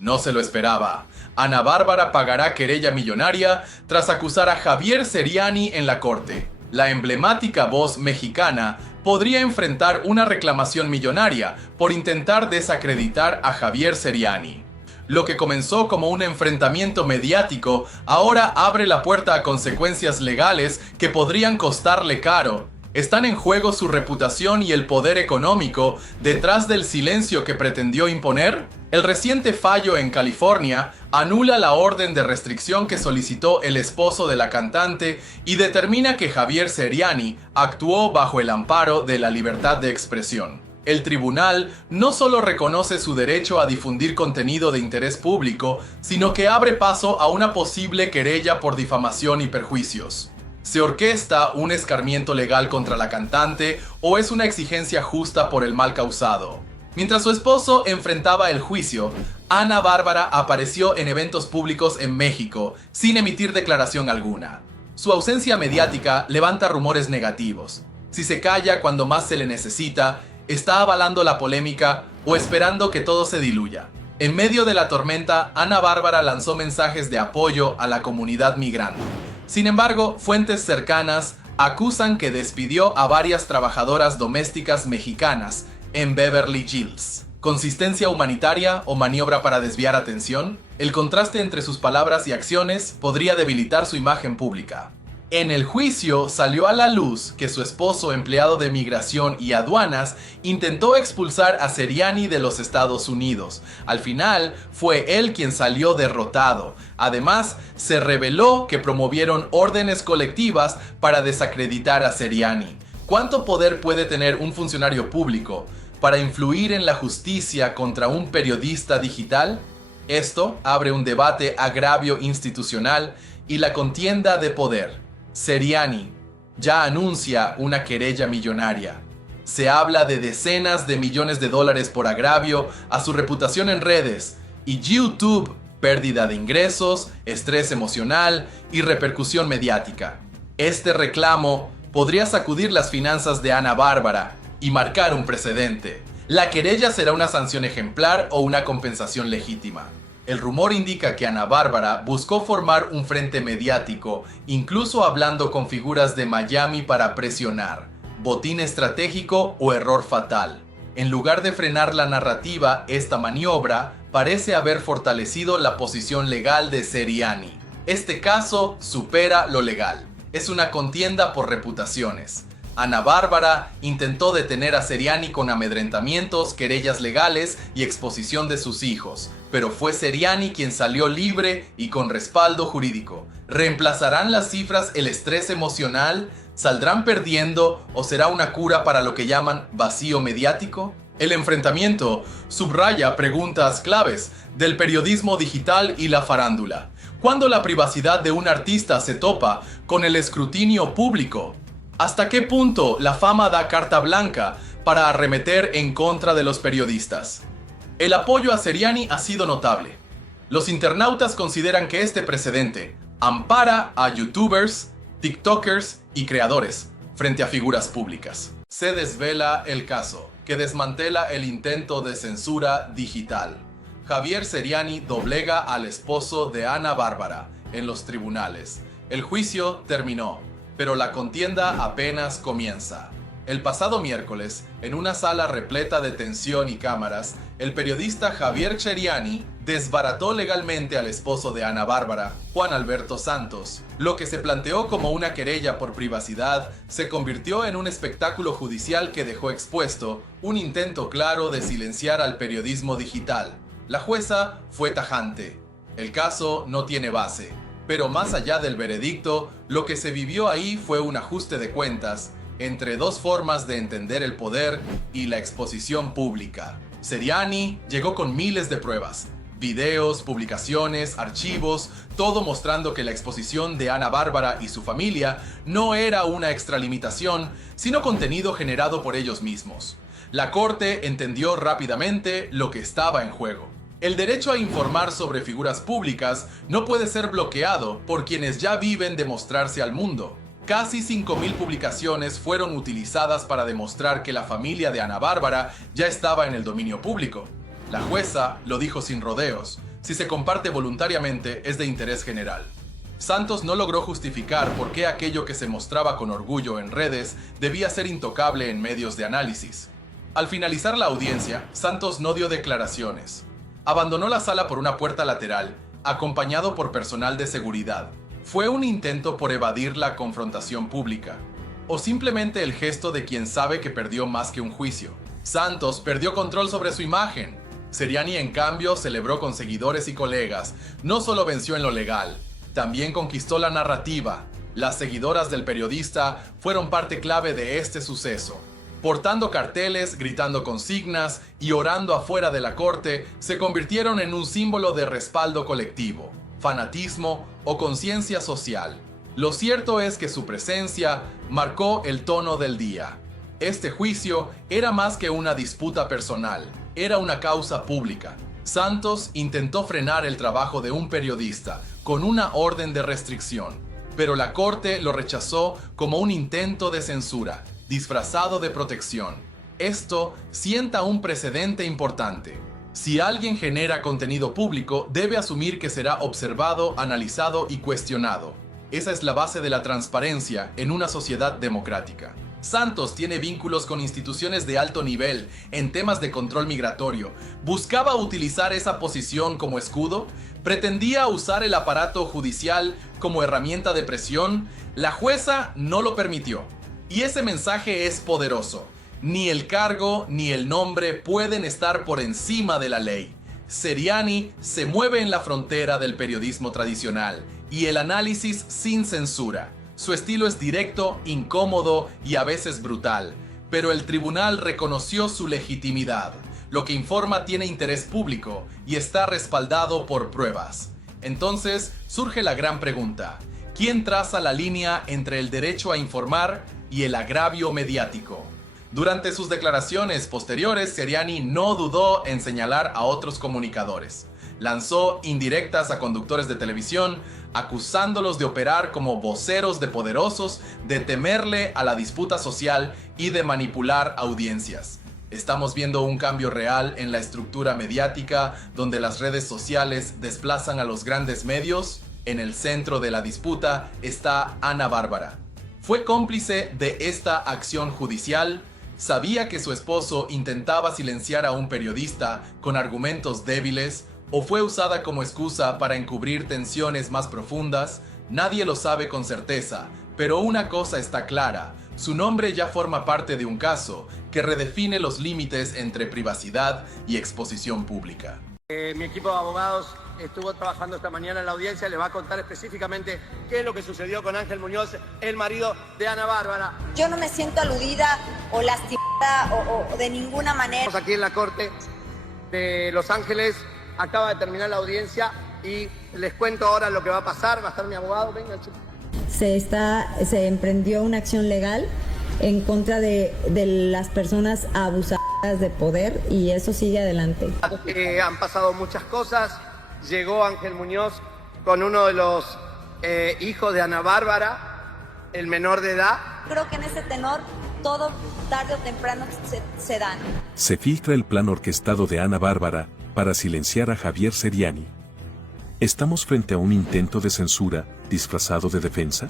No se lo esperaba. Ana Bárbara pagará querella millonaria tras acusar a Javier Ceriani en la corte. La emblemática voz mexicana podría enfrentar una reclamación millonaria por intentar desacreditar a Javier Ceriani. Lo que comenzó como un enfrentamiento mediático ahora abre la puerta a consecuencias legales que podrían costarle caro. ¿Están en juego su reputación y el poder económico detrás del silencio que pretendió imponer? El reciente fallo en California anula la orden de restricción que solicitó el esposo de la cantante y determina que Javier Ceriani actuó bajo el amparo de la libertad de expresión. El tribunal no solo reconoce su derecho a difundir contenido de interés público, sino que abre paso a una posible querella por difamación y perjuicios. ¿Se orquesta un escarmiento legal contra la cantante o es una exigencia justa por el mal causado? Mientras su esposo enfrentaba el juicio, Ana Bárbara apareció en eventos públicos en México sin emitir declaración alguna. Su ausencia mediática levanta rumores negativos. Si se calla cuando más se le necesita, ¿está avalando la polémica o esperando que todo se diluya? En medio de la tormenta, Ana Bárbara lanzó mensajes de apoyo a la comunidad migrante. Sin embargo, fuentes cercanas acusan que despidió a varias trabajadoras domésticas mexicanas en Beverly Hills. ¿Consistencia humanitaria o maniobra para desviar atención? El contraste entre sus palabras y acciones podría debilitar su imagen pública. En el juicio salió a la luz que su esposo, empleado de migración y aduanas, intentó expulsar a Ceriani de los Estados Unidos. Al final, fue él quien salió derrotado. Además, se reveló que promovieron órdenes colectivas para desacreditar a Ceriani. ¿Cuánto poder puede tener un funcionario público para influir en la justicia contra un periodista digital? Esto abre un debate agravio institucional y la contienda de poder. Ceriani ya anuncia una querella millonaria. Se habla de decenas de millones de dólares por agravio a su reputación en redes y YouTube, pérdida de ingresos, estrés emocional y repercusión mediática. Este reclamo podría sacudir las finanzas de Ana Bárbara y marcar un precedente. ¿La querella será una sanción ejemplar o una compensación legítima? El rumor indica que Ana Bárbara buscó formar un frente mediático, incluso hablando con figuras de Miami para presionar. ¿Botín estratégico o error fatal? En lugar de frenar la narrativa, esta maniobra parece haber fortalecido la posición legal de Ceriani. Este caso supera lo legal. Es una contienda por reputaciones. Ana Bárbara intentó detener a Ceriani con amedrentamientos, querellas legales y exposición de sus hijos, pero fue Ceriani quien salió libre y con respaldo jurídico. ¿Reemplazarán las cifras el estrés emocional? ¿Saldrán perdiendo o será una cura para lo que llaman vacío mediático? El enfrentamiento subraya preguntas claves del periodismo digital y la farándula. ¿Cuándo la privacidad de un artista se topa con el escrutinio público? ¿Hasta qué punto la fama da carta blanca para arremeter en contra de los periodistas? El apoyo a Ceriani ha sido notable. Los internautas consideran que este precedente ampara a youtubers, tiktokers y creadores frente a figuras públicas. Se desvela el caso que desmantela el intento de censura digital. Javier Ceriani doblega al esposo de Ana Bárbara en los tribunales. El juicio terminó, pero la contienda apenas comienza. El pasado miércoles, en una sala repleta de tensión y cámaras, el periodista Javier Ceriani desbarató legalmente al esposo de Ana Bárbara, Juan Alberto Santos. Lo que se planteó como una querella por privacidad se convirtió en un espectáculo judicial que dejó expuesto un intento claro de silenciar al periodismo digital. La jueza fue tajante. El caso no tiene base. Pero más allá del veredicto, lo que se vivió ahí fue un ajuste de cuentas entre dos formas de entender el poder y la exposición pública. Ceriani llegó con miles de pruebas, videos, publicaciones, archivos, todo mostrando que la exposición de Ana Bárbara y su familia no era una extralimitación, sino contenido generado por ellos mismos. La corte entendió rápidamente lo que estaba en juego. El derecho a informar sobre figuras públicas no puede ser bloqueado por quienes ya viven de mostrarse al mundo. Casi 5.000 publicaciones fueron utilizadas para demostrar que la familia de Ana Bárbara ya estaba en el dominio público. La jueza lo dijo sin rodeos: si se comparte voluntariamente es de interés general. Santos no logró justificar por qué aquello que se mostraba con orgullo en redes debía ser intocable en medios de análisis. Al finalizar la audiencia, Santos no dio declaraciones. Abandonó la sala por una puerta lateral, acompañado por personal de seguridad. ¿Fue un intento por evadir la confrontación pública? ¿O simplemente el gesto de quien sabe que perdió más que un juicio? Santos perdió control sobre su imagen. Ceriani, en cambio, celebró con seguidores y colegas. No solo venció en lo legal, también conquistó la narrativa. Las seguidoras del periodista fueron parte clave de este suceso. Portando carteles, gritando consignas y orando afuera de la corte, se convirtieron en un símbolo de respaldo colectivo, fanatismo o conciencia social. Lo cierto es que su presencia marcó el tono del día. Este juicio era más que una disputa personal, era una causa pública. Santos intentó frenar el trabajo de un periodista con una orden de restricción, pero la corte lo rechazó como un intento de censura, disfrazado de protección. Esto sienta un precedente importante. Si alguien genera contenido público, debe asumir que será observado, analizado y cuestionado. Esa es la base de la transparencia en una sociedad democrática. Santos tiene vínculos con instituciones de alto nivel en temas de control migratorio. ¿Buscaba utilizar esa posición como escudo? ¿Pretendía usar el aparato judicial como herramienta de presión? La jueza no lo permitió. Y ese mensaje es poderoso. Ni el cargo ni el nombre pueden estar por encima de la ley. Ceriani se mueve en la frontera del periodismo tradicional y el análisis sin censura. Su estilo es directo, incómodo y a veces brutal, pero el tribunal reconoció su legitimidad. Lo que informa tiene interés público y está respaldado por pruebas. Entonces surge la gran pregunta: ¿quién traza la línea entre el derecho a informar y el agravio mediático? Durante sus declaraciones posteriores, Ceriani no dudó en señalar a otros comunicadores. Lanzó indirectas a conductores de televisión, acusándolos de operar como voceros de poderosos, de temerle a la disputa social y de manipular audiencias. Estamos viendo un cambio real en la estructura mediática, donde las redes sociales desplazan a los grandes medios. En el centro de la disputa está Bárbara. ¿Fue cómplice de esta acción judicial? ¿Sabía que su esposo intentaba silenciar a un periodista con argumentos débiles? ¿O fue usada como excusa para encubrir tensiones más profundas? Nadie lo sabe con certeza, pero una cosa está clara: su nombre ya forma parte de un caso que redefine los límites entre privacidad y exposición pública. Mi equipo de abogados estuvo trabajando esta mañana en la audiencia, le va a contar específicamente qué es lo que sucedió con Ángel Muñoz, el marido de Bárbara. Yo no me siento aludida o lastimada o de ninguna manera. Estamos aquí en la corte de Los Ángeles, acaba de terminar la audiencia y les cuento ahora lo que va a pasar. Va a estar mi abogado, venga, chico. Se emprendió una acción legal en contra de las personas abusadoras de poder y eso sigue adelante. Han pasado muchas cosas. Llegó Ángel Muñoz con uno de los hijos de Bárbara, el menor de edad. Creo que en ese tenor todo tarde o temprano se dan. Se filtra el plan orquestado de Bárbara para silenciar a Javier Ceriani. ¿Estamos frente a un intento de censura disfrazado de defensa?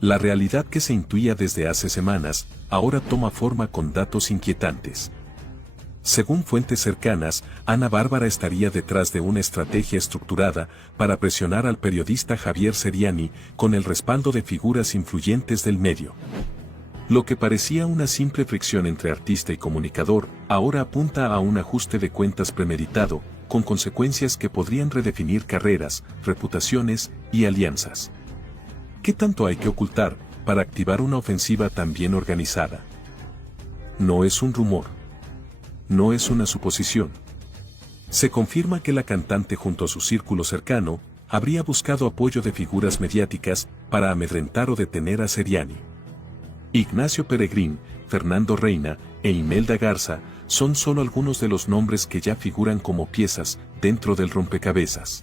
La realidad que se intuía desde hace semanas ahora toma forma con datos inquietantes. Según fuentes cercanas, Bárbara estaría detrás de una estrategia estructurada para presionar al periodista Javier Ceriani con el respaldo de figuras influyentes del medio. Lo que parecía una simple fricción entre artista y comunicador, ahora apunta a un ajuste de cuentas premeditado, con consecuencias que podrían redefinir carreras, reputaciones y alianzas. ¿Qué tanto hay que ocultar para activar una ofensiva tan bien organizada? No es un rumor. No es una suposición. Se confirma que la cantante junto a su círculo cercano habría buscado apoyo de figuras mediáticas para amedrentar o detener a Ceriani. Ignacio Peregrín, Fernando Reina e Imelda Garza son solo algunos de los nombres que ya figuran como piezas dentro del rompecabezas.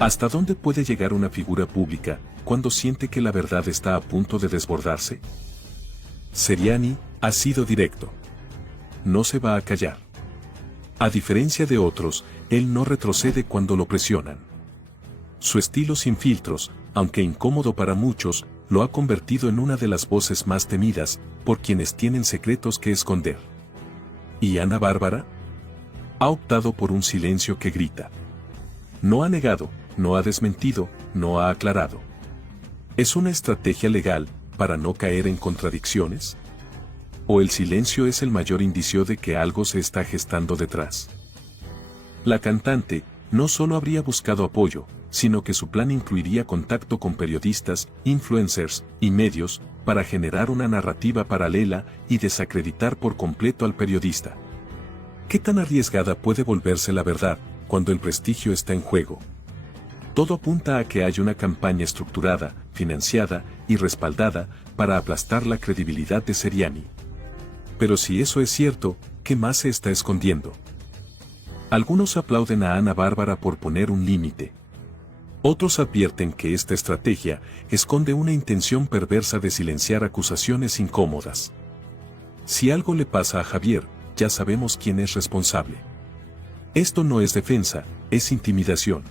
¿Hasta dónde puede llegar una figura pública cuando siente que la verdad está a punto de desbordarse? Ceriani ha sido directo. No se va a callar. A diferencia de otros, él no retrocede cuando lo presionan. Su estilo sin filtros, aunque incómodo para muchos, lo ha convertido en una de las voces más temidas por quienes tienen secretos que esconder. ¿Y Ana Bárbara? Ha optado por un silencio que grita. No ha negado, no ha desmentido, no ha aclarado. ¿Es una estrategia legal para no caer en contradicciones? ¿O el silencio es el mayor indicio de que algo se está gestando detrás? La cantante no solo habría buscado apoyo, sino que su plan incluiría contacto con periodistas, influencers y medios para generar una narrativa paralela y desacreditar por completo al periodista. ¿Qué tan arriesgada puede volverse la verdad cuando el prestigio está en juego? Todo apunta a que hay una campaña estructurada, financiada y respaldada para aplastar la credibilidad de Ceriani. Pero si eso es cierto, ¿qué más se está escondiendo? Algunos aplauden a Ana Bárbara por poner un límite. Otros advierten que esta estrategia esconde una intención perversa de silenciar acusaciones incómodas. Si algo le pasa a Javier, ya sabemos quién es responsable. Esto no es defensa, es intimidación.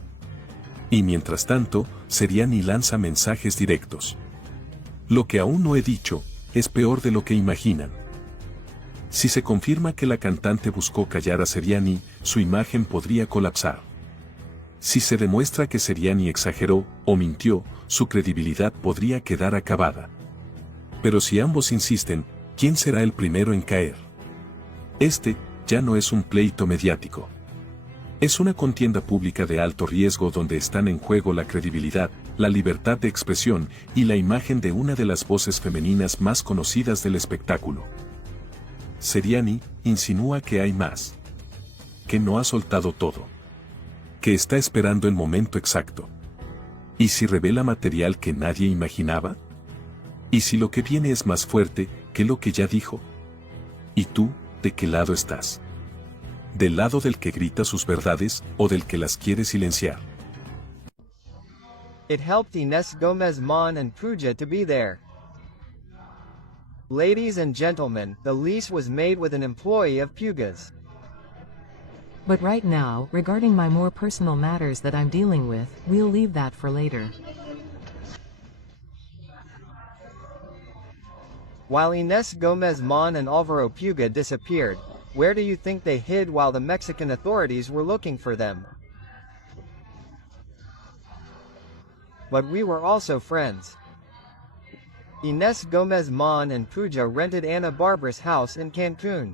Y mientras tanto, Ceriani lanza mensajes directos. Lo que aún no he dicho, es peor de lo que imaginan. Si se confirma que la cantante buscó callar a Ceriani, su imagen podría colapsar. Si se demuestra que Ceriani exageró o mintió, su credibilidad podría quedar acabada. Pero si ambos insisten, ¿quién será el primero en caer? Este ya no es un pleito mediático. Es una contienda pública de alto riesgo donde están en juego la credibilidad, la libertad de expresión y la imagen de una de las voces femeninas más conocidas del espectáculo. Ceriani insinúa que hay más. Que no ha soltado todo. Que está esperando el momento exacto. ¿Y si revela material que nadie imaginaba? ¿Y si lo que viene es más fuerte que lo que ya dijo? ¿Y tú, de qué lado estás? ¿Del lado del que grita sus verdades o del que las quiere silenciar? It helped 𝗠𝗜𝗟𝗡𝗦 and podría to be there. Ladies and gentlemen, the lease was made with an employee of Puga's. But right now, regarding my more personal matters that I'm dealing with, we'll leave that for later. While 𝗠𝗜𝗟𝗡𝗦 and Álvaro Puga disappeared, where do you think they hid while the Mexican authorities were looking for them? But we were also friends. 𝗠𝗜𝗟𝗡𝗦 and podría rented Ana Barbara's house in Cancun.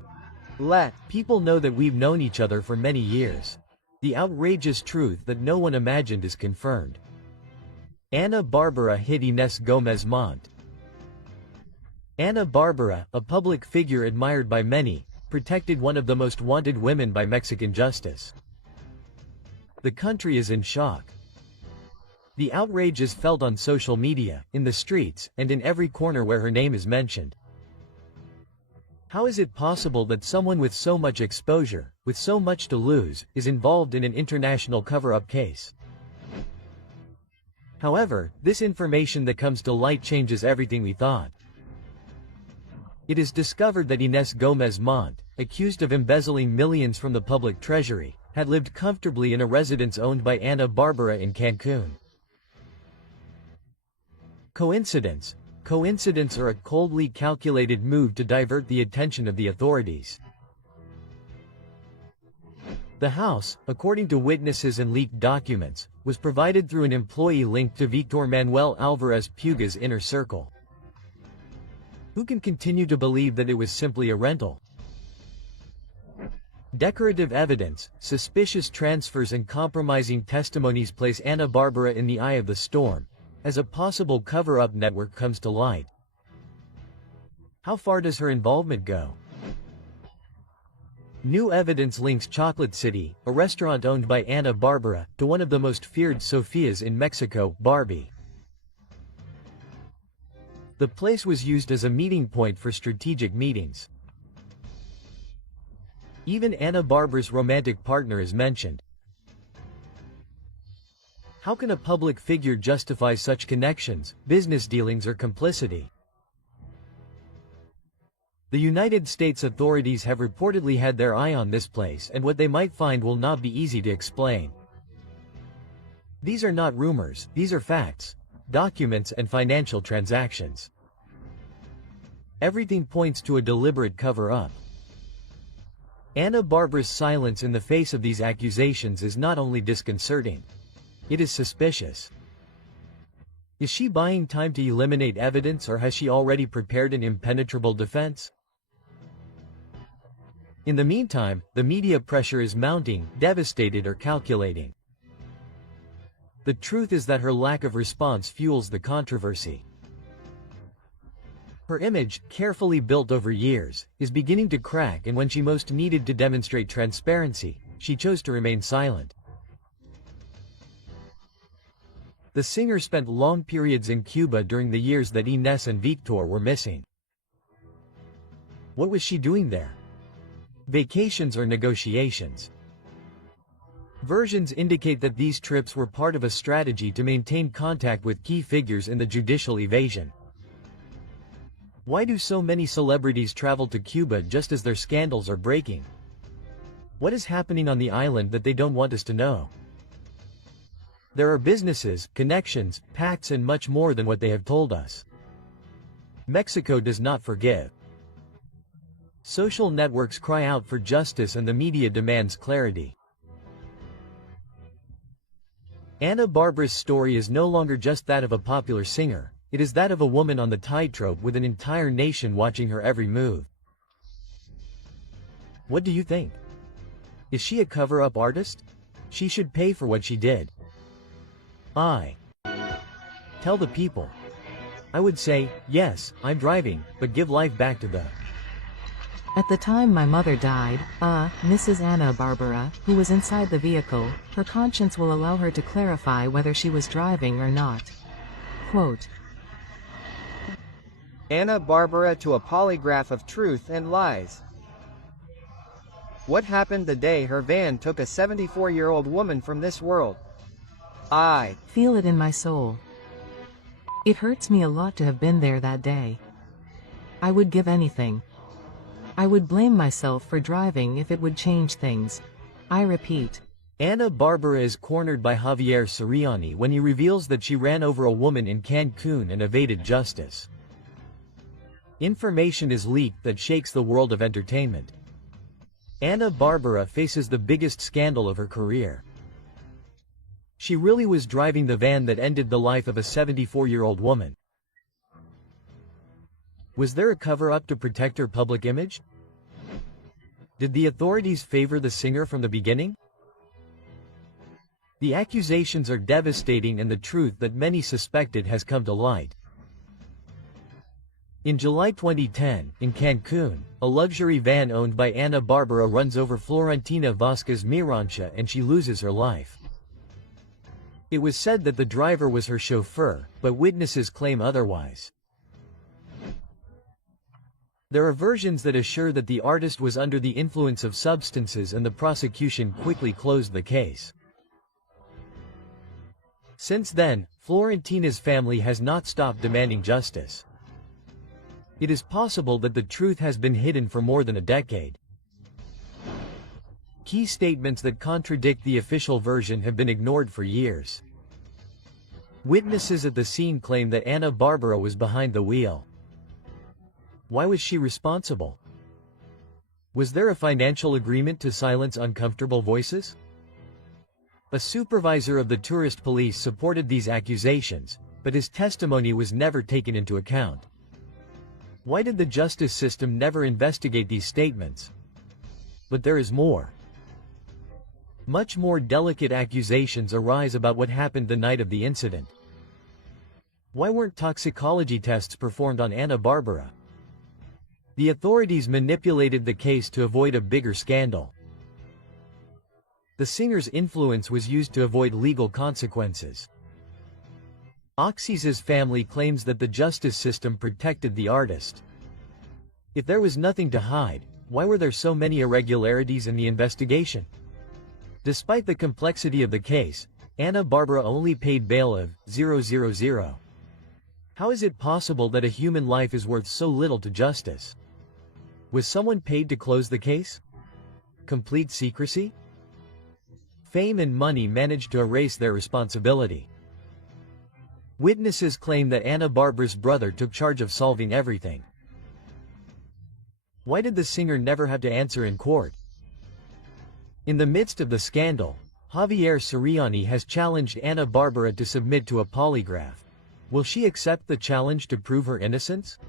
People know that we've known each other for many years. The outrageous truth that no one imagined is confirmed. Ana Barbara hid 𝗠𝗜𝗟𝗡𝗦. Ana Barbara, a public figure admired by many, protected one of the most wanted women by Mexican justice. The country is in shock. The outrage is felt on social media, in the streets, and in every corner where her name is mentioned. How is it possible that someone with so much exposure, with so much to lose, is involved in an international cover-up case? However, this information that comes to light changes everything we thought. It is discovered that 𝗠𝗜𝗟𝗡𝗦, accused of embezzling millions from the public treasury, had lived comfortably in a residence owned by Ana Barbara in Cancun. Coincidence? Coincidence or a coldly calculated move to divert the attention of the authorities? The house, according to witnesses and leaked documents, was provided through an employee linked to Victor Manuel Alvarez Puga's inner circle. Who can continue to believe that it was simply a rental? Decorative evidence, suspicious transfers and compromising testimonies place Ana Barbara in the eye of the storm, as a possible cover-up network comes to light. How far does her involvement go? New evidence links Chocolate City, a restaurant owned by Ana Barbara, to one of the most feared Sofias in Mexico, Barbie. The place was used as a meeting point for strategic meetings. Even Ana Barbara's romantic partner is mentioned. How can a public figure justify such connections, business dealings or complicity? The United States authorities have reportedly had their eye on this place, and what they might find will not be easy to explain. These are not rumors, these are facts, documents and financial transactions. Everything points to a deliberate cover-up. Bárbara's silence in the face of these accusations is not only disconcerting, it is suspicious. Is she buying time to eliminate evidence, or has she already prepared an impenetrable defense? In the meantime, the media pressure is mounting, devastated or calculating. The truth is that her lack of response fuels the controversy. Her image, carefully built over years, is beginning to crack, and when she most needed to demonstrate transparency, she chose to remain silent. The singer spent long periods in Cuba during the years that Inés and Víctor were missing. What was she doing there? Vacations or negotiations? Versions indicate that these trips were part of a strategy to maintain contact with key figures in the judicial evasion. Why do so many celebrities travel to Cuba just as their scandals are breaking? What is happening on the island that they don't want us to know? There are businesses, connections, pacts and much more than what they have told us. Mexico does not forgive. Social networks cry out for justice and the media demands clarity. Bárbara's story is no longer just that of a popular singer, it is that of a woman on the tightrope with an entire nation watching her every move. What do you think? Is she a cover-up artist? She should pay for what she did. Tell the people. I would say, yes, I'm driving, but give life back to the... At the time my mother died, Mrs. Bárbara, who was inside the vehicle, her conscience will allow her to clarify whether she was driving or not. Quote. Bárbara to a polygraph of truth and lies. What happened the day her van took a 74-year-old woman from this world? I feel it in my soul. It hurts me a lot to have been there that day. I would give anything. I would blame myself for driving if it would change things. I repeat. Bárbara is cornered by Javier Ceriani when he reveals that she ran over a woman in Cancun and evaded justice. Information is leaked that shakes the world of entertainment. Bárbara faces the biggest scandal of her career. She really was driving the van that ended the life of a 74-year-old woman. Was there a cover-up to protect her public image? Did the authorities favor the singer from the beginning? The accusations are devastating and the truth that many suspected has come to light. In July 2010, in Cancun, a luxury van owned by Bárbara runs over Florentina Vázquez Mirancha and she loses her life. It was said that the driver was her chauffeur, but witnesses claim otherwise. There are versions that assure that the artist was under the influence of substances and the prosecution quickly closed the case. Since then, Florentina's family has not stopped demanding justice. It is possible that the truth has been hidden for more than a decade. Key statements that contradict the official version have been ignored for years. Witnesses at the scene claim that Bárbara was behind the wheel. Why was she responsible? Was there a financial agreement to silence uncomfortable voices? A supervisor of the tourist police supported these accusations, but his testimony was never taken into account. Why did the justice system never investigate these statements? But there is more. Much more delicate accusations arise about what happened the night of the incident. Why weren't toxicology tests performed on Bárbara? The authorities manipulated the case to avoid a bigger scandal. The singer's influence was used to avoid legal consequences. Oxys's family claims that the justice system protected the artist. If there was nothing to hide, why were there so many irregularities in the investigation? Despite the complexity of the case, Bárbara only paid bail of $000. How is it possible that a human life is worth so little to justice? Was someone paid to close the case? Complete secrecy? Fame and money managed to erase their responsibility. Witnesses claim that 𝗂𝗑𝗏𝗏's brother took charge of solving everything. Why did the singer never have to answer in court? In the midst of the scandal, Javier Ceriani has challenged 𝗂𝗑𝗏𝗏 to submit to a polygraph. Will she accept the challenge to prove her innocence?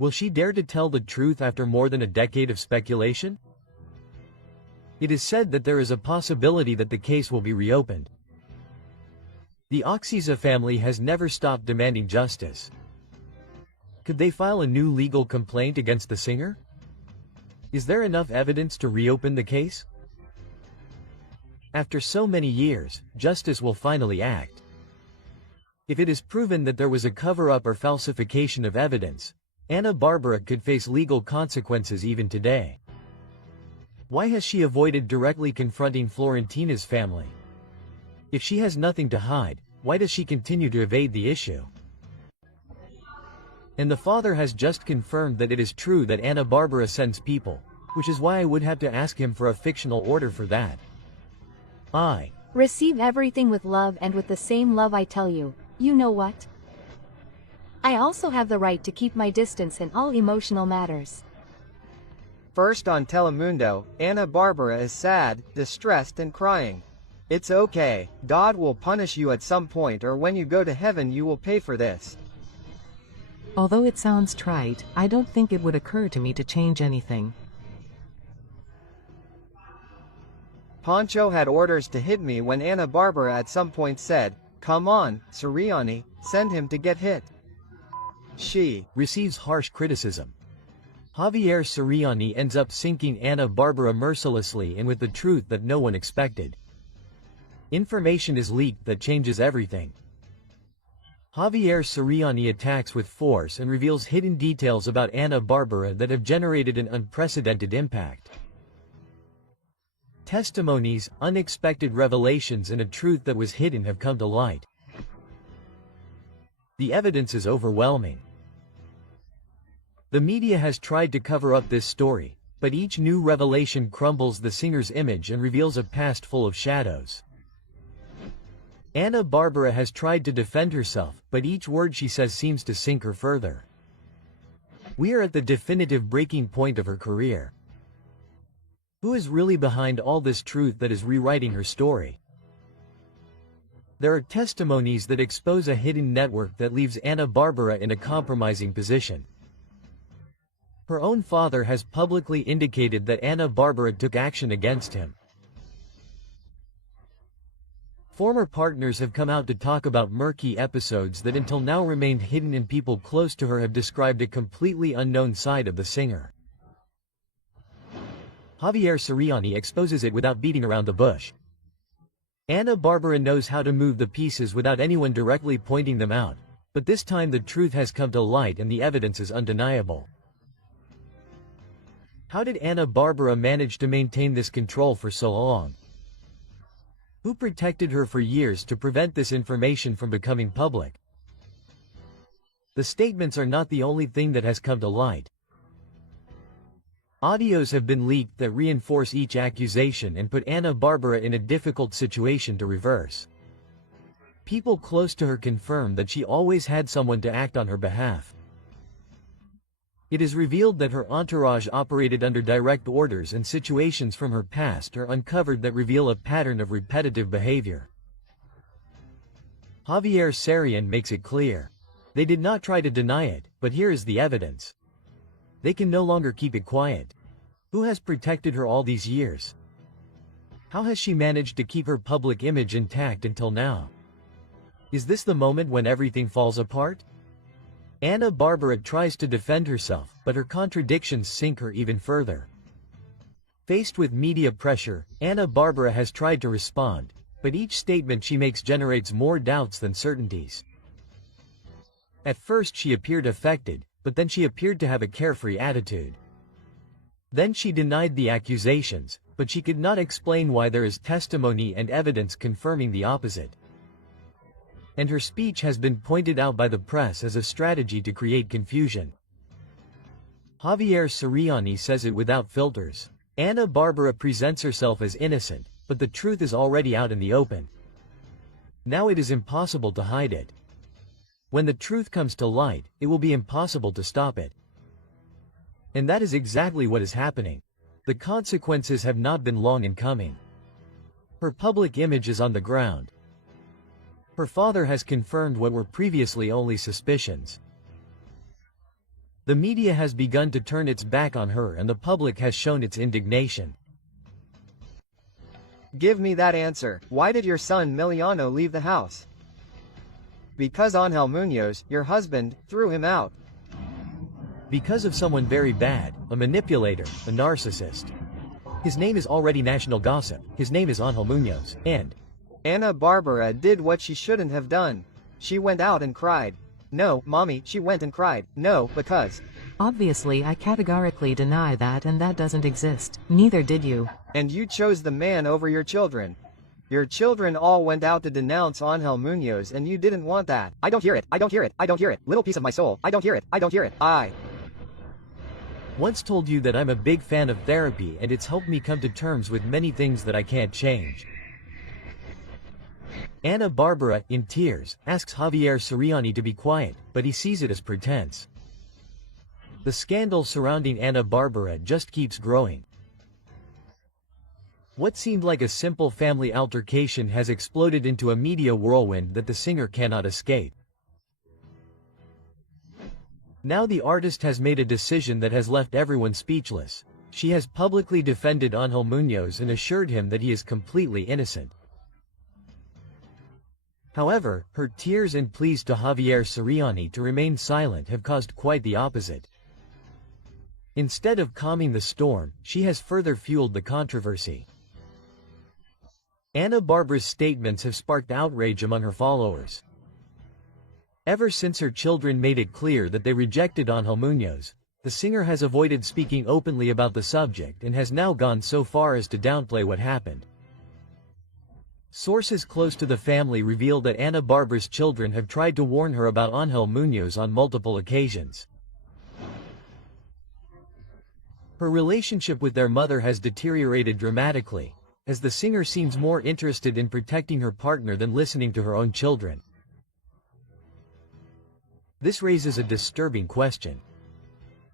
Will she dare to tell the truth after more than a decade of speculation? It is said that there is a possibility that the case will be reopened. The 𝗂𝗑𝗏𝗏 family has never stopped demanding justice. Could they file a new legal complaint against the singer? Is there enough evidence to reopen the case? After so many years, justice will finally act. If it is proven that there was a cover-up or falsification of evidence, 𝗂𝗑𝗏𝗏 could face legal consequences even today. Why has she avoided directly confronting Florentina's family? If she has nothing to hide, why does she continue to evade the issue? And the father has just confirmed that it is true that 𝗂𝗑𝗏𝗏 sends people, which is why I would have to ask him for a fictional order for that. I receive everything with love, and with the same love I tell you, you know what? I also have the right to keep my distance in all emotional matters. First on Telemundo, 𝗂𝗑𝗏𝗏 is sad, distressed and crying. It's okay, God will punish you at some point, or when you go to heaven you will pay for this. Although it sounds trite, I don't think it would occur to me to change anything. Pancho had orders to hit me when 𝗂𝗑𝗏𝗏 at some point said, "Come on, Ceriani, send him to get hit." She receives harsh criticism. Javier Ceriani ends up sinking 𝗂𝗑𝗏𝗏 mercilessly and with the truth that no one expected. Information is leaked that changes everything. Javier Ceriani attacks with force and reveals hidden details about 𝗂𝗑𝗏𝗏 that have generated an unprecedented impact. Testimonies, unexpected revelations and a truth that was hidden have come to light. The evidence is overwhelming. The media has tried to cover up this story, but each new revelation crumbles the singer's image and reveals a past full of shadows. 𝗂𝗑𝗏𝗏 has tried to defend herself, but each word she says seems to sink her further. We are at the definitive breaking point of her career. Who is really behind all this truth that is rewriting her story? There are testimonies that expose a hidden network that leaves 𝗂𝗑𝗏𝗏 in a compromising position. Her own father has publicly indicated that 𝗂𝗑𝗏𝗏 took action against him. Former partners have come out to talk about murky episodes that until now remained hidden, and people close to her have described a completely unknown side of the singer. Javier Ceriani exposes it without beating around the bush. 𝗂𝗑𝗏𝗏 knows how to move the pieces without anyone directly pointing them out, but this time the truth has come to light and the evidence is undeniable. How did 𝗂𝗑𝗏𝗏 manage to maintain this control for so long? Who protected her for years to prevent this information from becoming public? The statements are not the only thing that has come to light. Audios have been leaked that reinforce each accusation and put 𝗂𝗑𝗏𝗏 in a difficult situation to reverse. People close to her confirm that she always had someone to act on her behalf. It is revealed that her entourage operated under direct orders, and situations from her past are uncovered that reveal a pattern of repetitive behavior. Javier Ceriani makes it clear. They did not try to deny it, but here is the evidence. They can no longer keep it quiet. Who has protected her all these years? How has she managed to keep her public image intact until now? Is this the moment when everything falls apart? 𝗂𝗑𝗏𝗏 tries to defend herself, but her contradictions sink her even further. Faced with media pressure, 𝗂𝗑𝗏𝗏 has tried to respond, but each statement she makes generates more doubts than certainties. At first she appeared affected, but then she appeared to have a carefree attitude. Then she denied the accusations, but she could not explain why there is testimony and evidence confirming the opposite. And her speech has been pointed out by the press as a strategy to create confusion. Javier Ceriani says it without filters. 𝗠𝗜𝗟𝗡𝗦 presents herself as innocent, but the truth is already out in the open. Now it is impossible to hide it. When the truth comes to light, it will be impossible to stop it. And that is exactly what is happening. The consequences have not been long in coming. Her public image is on the ground. Her father has confirmed what were previously only suspicions. The media has begun to turn its back on her and the public has shown its indignation. Give me that answer. Why did your son Emiliano leave the house? Because Ángel Muñoz, your husband, threw him out. Because of someone very bad, a manipulator, a narcissist. His name is already national gossip. His name is Ángel Muñoz, and Ana Bárbara did what she shouldn't have done. She went out and cried. No, mommy, she went and cried. No, because. Obviously, I categorically deny that, and that doesn't exist. Neither did you. And you chose the man over your children. Your children all went out to denounce Ángel Muñoz and you didn't want that. I don't hear it. I don't hear it. I don't hear it. Little piece of my soul. I don't hear it. I don't hear it. I once told you that I'm a big fan of therapy and it's helped me come to terms with many things that I can't change. Ana Bárbara, in tears, asks Javier Ceriani to be quiet, but he sees it as pretense. The scandal surrounding Ana Bárbara just keeps growing. What seemed like a simple family altercation has exploded into a media whirlwind that the singer cannot escape. Now the artist has made a decision that has left everyone speechless. She has publicly defended Ángel Muñoz and assured him that he is completely innocent. However, her tears and pleas to Javier Ceriani to remain silent have caused quite the opposite. Instead of calming the storm, she has further fueled the controversy. Ana Bárbara's statements have sparked outrage among her followers. Ever since her children made it clear that they rejected Ángel Muñoz, the singer has avoided speaking openly about the subject and has now gone so far as to downplay what happened. Sources close to the family reveal that Ana Bárbara's children have tried to warn her about Ángel Muñoz on multiple occasions. Her relationship with their mother has deteriorated dramatically, as the singer seems more interested in protecting her partner than listening to her own children. This raises a disturbing question.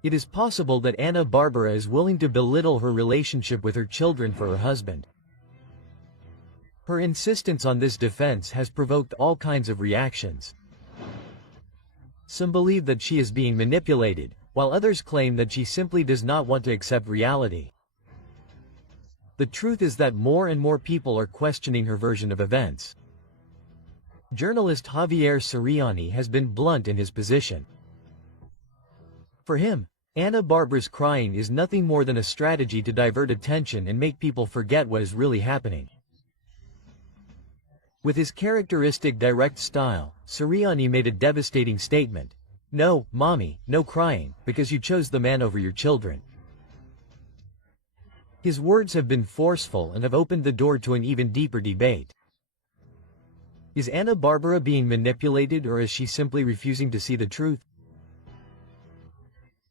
It is possible that Ana Bárbara is willing to belittle her relationship with her children for her husband. Her insistence on this defense has provoked all kinds of reactions. Some believe that she is being manipulated, while others claim that she simply does not want to accept reality. The truth is that more and more people are questioning her version of events. Journalist Javier Ceriani has been blunt in his position. For him, Ana Bárbara's crying is nothing more than a strategy to divert attention and make people forget what is really happening. With his characteristic direct style, Ceriani made a devastating statement. No, mommy, no crying, because you chose the man over your children. His words have been forceful and have opened the door to an even deeper debate. Is Ana Bárbara being manipulated, or is she simply refusing to see the truth?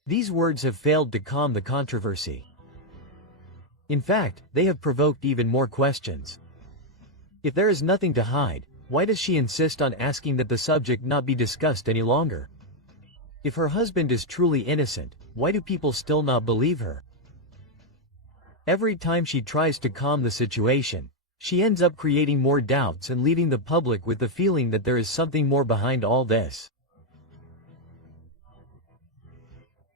These words have failed to calm the controversy. In fact, they have provoked even more questions. If there is nothing to hide, why does she insist on asking that the subject not be discussed any longer? If her husband is truly innocent, why do people still not believe her? Every time she tries to calm the situation, she ends up creating more doubts and leaving the public with the feeling that there is something more behind all this.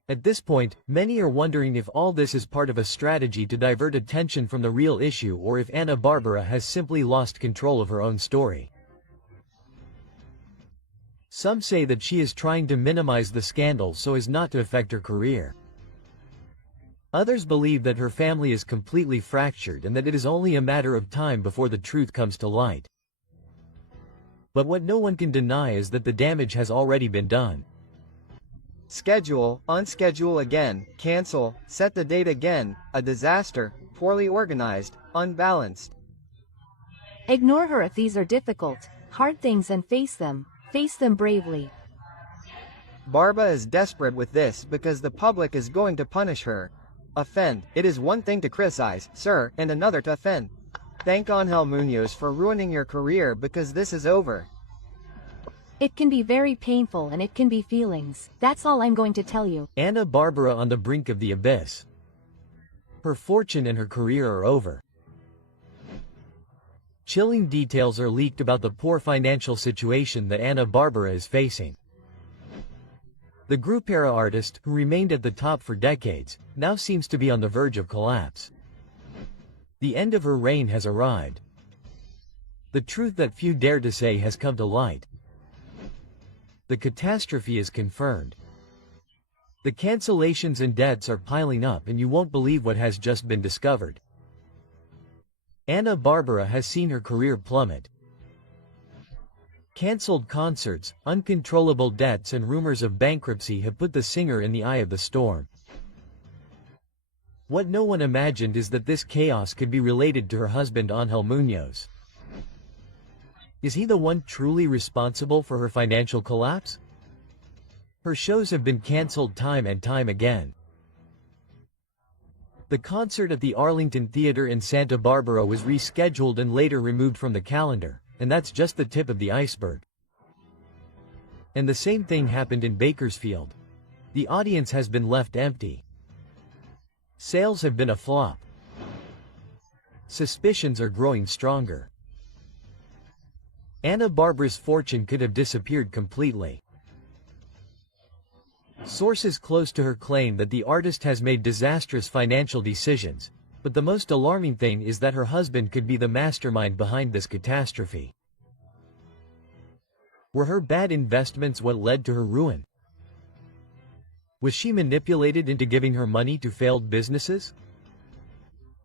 At this point, many are wondering if all this is part of a strategy to divert attention from the real issue, or if Ana Bárbara has simply lost control of her own story. Some say that she is trying to minimize the scandal so as not to affect her career. Others believe that her family is completely fractured and that it is only a matter of time before the truth comes to light. But what no one can deny is that the damage has already been done. Schedule, unschedule again, cancel, set the date again, a disaster, poorly organized, unbalanced. Ignore her if these are difficult, hard things and face them bravely. Bárbara is desperate with this because the public is going to punish her. Offend. It is one thing to criticize, sir, and another to offend. Thank Ángel Muñoz for ruining your career because this is over. It can be very painful and it can be feelings. That's all I'm going to tell you. Ana Bárbara on the brink of the abyss. Her fortune and her career are over. Chilling details are leaked about the poor financial situation that Ana Bárbara is facing. The grupera artist, who remained at the top for decades, now seems to be on the verge of collapse. The end of her reign has arrived. The truth that few dare to say has come to light. The catastrophe is confirmed. The cancellations and debts are piling up and you won't believe what has just been discovered. Ana Bárbara has seen her career plummet. Cancelled concerts, uncontrollable debts and rumors of bankruptcy have put the singer in the eye of the storm. What no one imagined is that this chaos could be related to her husband Ángel Muñoz. Is he the one truly responsible for her financial collapse? Her shows have been cancelled time and time again. The concert at the Arlington Theater in Santa Barbara was rescheduled and later removed from the calendar, and that's just the tip of the iceberg. And the same thing happened in Bakersfield. The audience has been left empty. Sales have been a flop. Suspicions are growing stronger. Ana Bárbara's fortune could have disappeared completely. Sources close to her claim that the artist has made disastrous financial decisions, but the most alarming thing is that her husband could be the mastermind behind this catastrophe. Were her bad investments what led to her ruin? Was she manipulated into giving her money to failed businesses?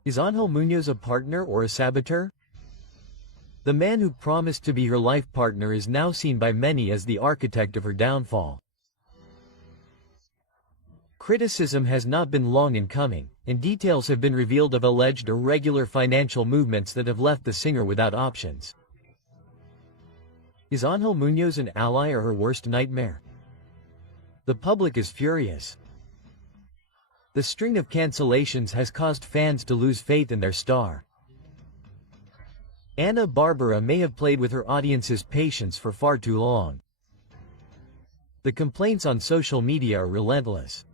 Is Ángel Muñoz a partner or a saboteur? The man who promised to be her life partner is now seen by many as the architect of her downfall. Criticism has not been long in coming, and details have been revealed of alleged irregular financial movements that have left the singer without options. Is Ángel Muñoz an ally or her worst nightmare? The public is furious. The string of cancellations has caused fans to lose faith in their star. Ana Bárbara may have played with her audience's patience for far too long. The complaints on social media are relentless.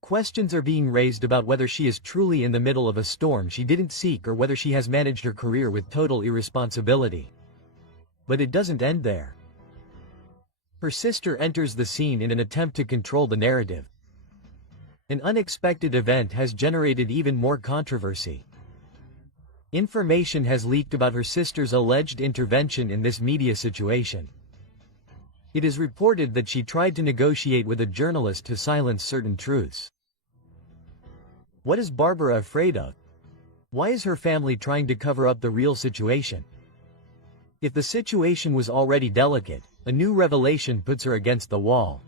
Questions are being raised about whether she is truly in the middle of a storm she didn't seek or whether she has managed her career with total irresponsibility. But it doesn't end there. Her sister enters the scene in an attempt to control the narrative. An unexpected event has generated even more controversy. Information has leaked about her sister's alleged intervention in this media situation. It is reported that she tried to negotiate with a journalist to silence certain truths. What is Bárbara afraid of? Why is her family trying to cover up the real situation? If the situation was already delicate, a new revelation puts her against the wall.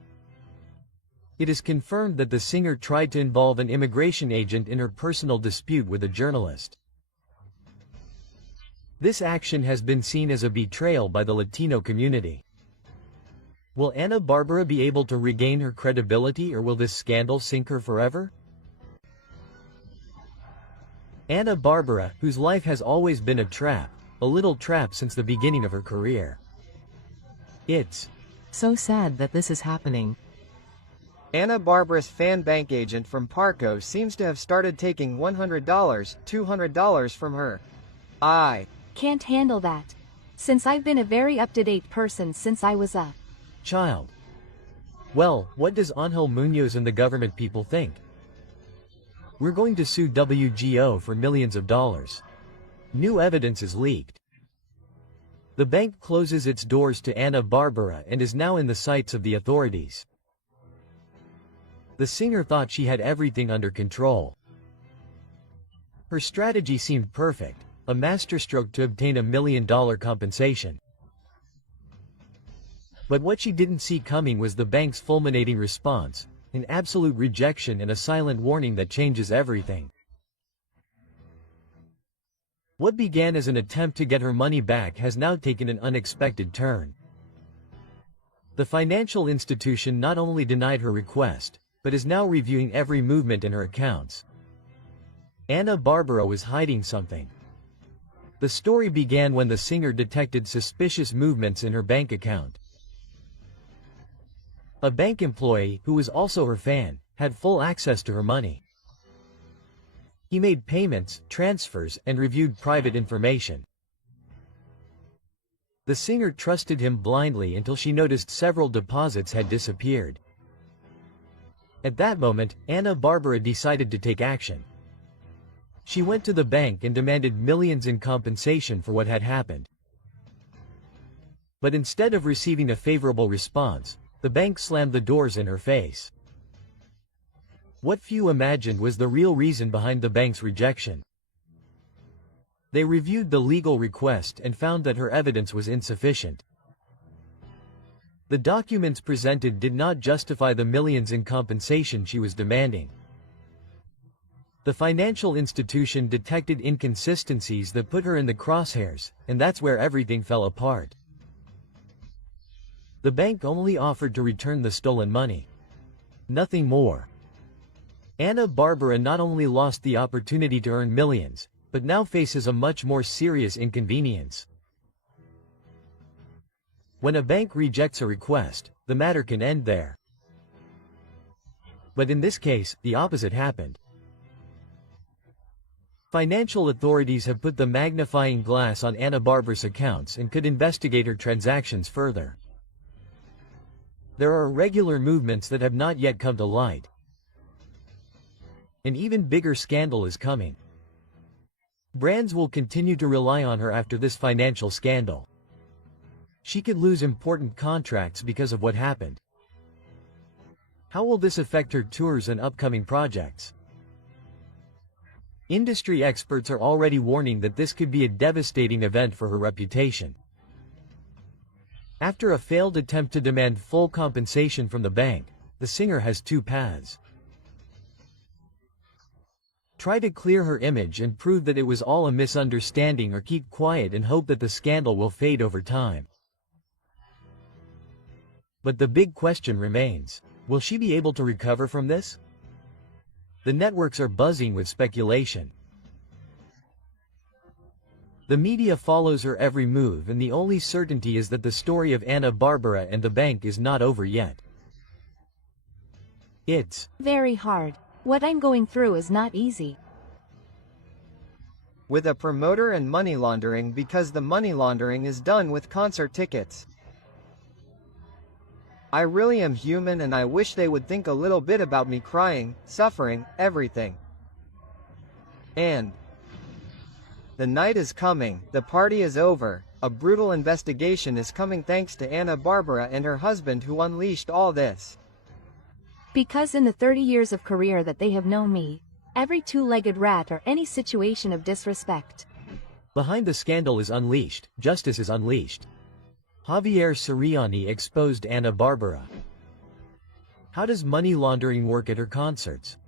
It is confirmed that the singer tried to involve an immigration agent in her personal dispute with a journalist. This action has been seen as a betrayal by the Latino community. Will Ana Bárbara be able to regain her credibility, or will this scandal sink her forever? Ana Bárbara, whose life has always been a little trap since the beginning of her career. It's so sad that this is happening. Ana Bárbara's fan bank agent from Parco seems to have started taking $100, $200 from her. I Can't handle that. Since I've been a very up-to-date person since I was a child. Well, what does Ángel Muñoz and the government people think? We're going to sue WGO for millions of dollars. New evidence is leaked. The bank closes its doors to Ana Bárbara and is now in the sights of the authorities. The singer thought she had everything under control. Her strategy seemed perfect, a masterstroke to obtain $1 million compensation. But what she didn't see coming was the bank's fulminating response, an absolute rejection and a silent warning that changes everything. What began as an attempt to get her money back has now taken an unexpected turn. The financial institution not only denied her request, but is now reviewing every movement in her accounts. 𝗂𝗑𝗡𝗏 was hiding something. The story began when the singer detected suspicious movements in her bank account. A bank employee, who was also her fan, had full access to her money. He made payments, transfers, and reviewed private information. The singer trusted him blindly until she noticed several deposits had disappeared. At that moment, 𝗂𝗑𝗡𝗏 decided to take action. She went to the bank and demanded millions in compensation for what had happened. But instead of receiving a favorable response, the bank slammed the doors in her face. What few imagined was the real reason behind the bank's rejection. They reviewed the legal request and found that her evidence was insufficient. The documents presented did not justify the millions in compensation she was demanding. The financial institution detected inconsistencies that put her in the crosshairs, and that's where everything fell apart. The bank only offered to return the stolen money. Nothing more. 𝗂𝗑𝗡𝗏 not only lost the opportunity to earn millions, but now faces a much more serious inconvenience. When a bank rejects a request, the matter can end there. But in this case, the opposite happened. Financial authorities have put the magnifying glass on 𝗂𝗑𝗡𝗏's accounts and could investigate her transactions further. There are irregular movements that have not yet come to light. An even bigger scandal is coming. Brands will continue to rely on her after this financial scandal. She could lose important contracts because of what happened. How will this affect her tours and upcoming projects? Industry experts are already warning that this could be a devastating event for her reputation. After a failed attempt to demand full compensation from the bank, the singer has two paths. Try to clear her image and prove that it was all a misunderstanding, or keep quiet and hope that the scandal will fade over time. But the big question remains, will she be able to recover from this? The networks are buzzing with speculation. The media follows her every move, and the only certainty is that the story of 𝗂𝗑𝗡𝗏 and the bank is not over yet. It's very hard. What I'm going through is not easy. With a promoter and money laundering, because the money laundering is done with concert tickets. I really am human, and I wish they would think a little bit about me crying, suffering, everything. And the night is coming, the party is over, a brutal investigation is coming thanks to 𝗂𝗑𝗡𝗏 and her husband who unleashed all this. Because in the 30 years of career that they have known me, every two-legged rat or any situation of disrespect. behind the scandal is unleashed, justice is unleashed. Javier Ceriani exposed 𝗂𝗑𝗏𝗏. How does money laundering work at her concerts?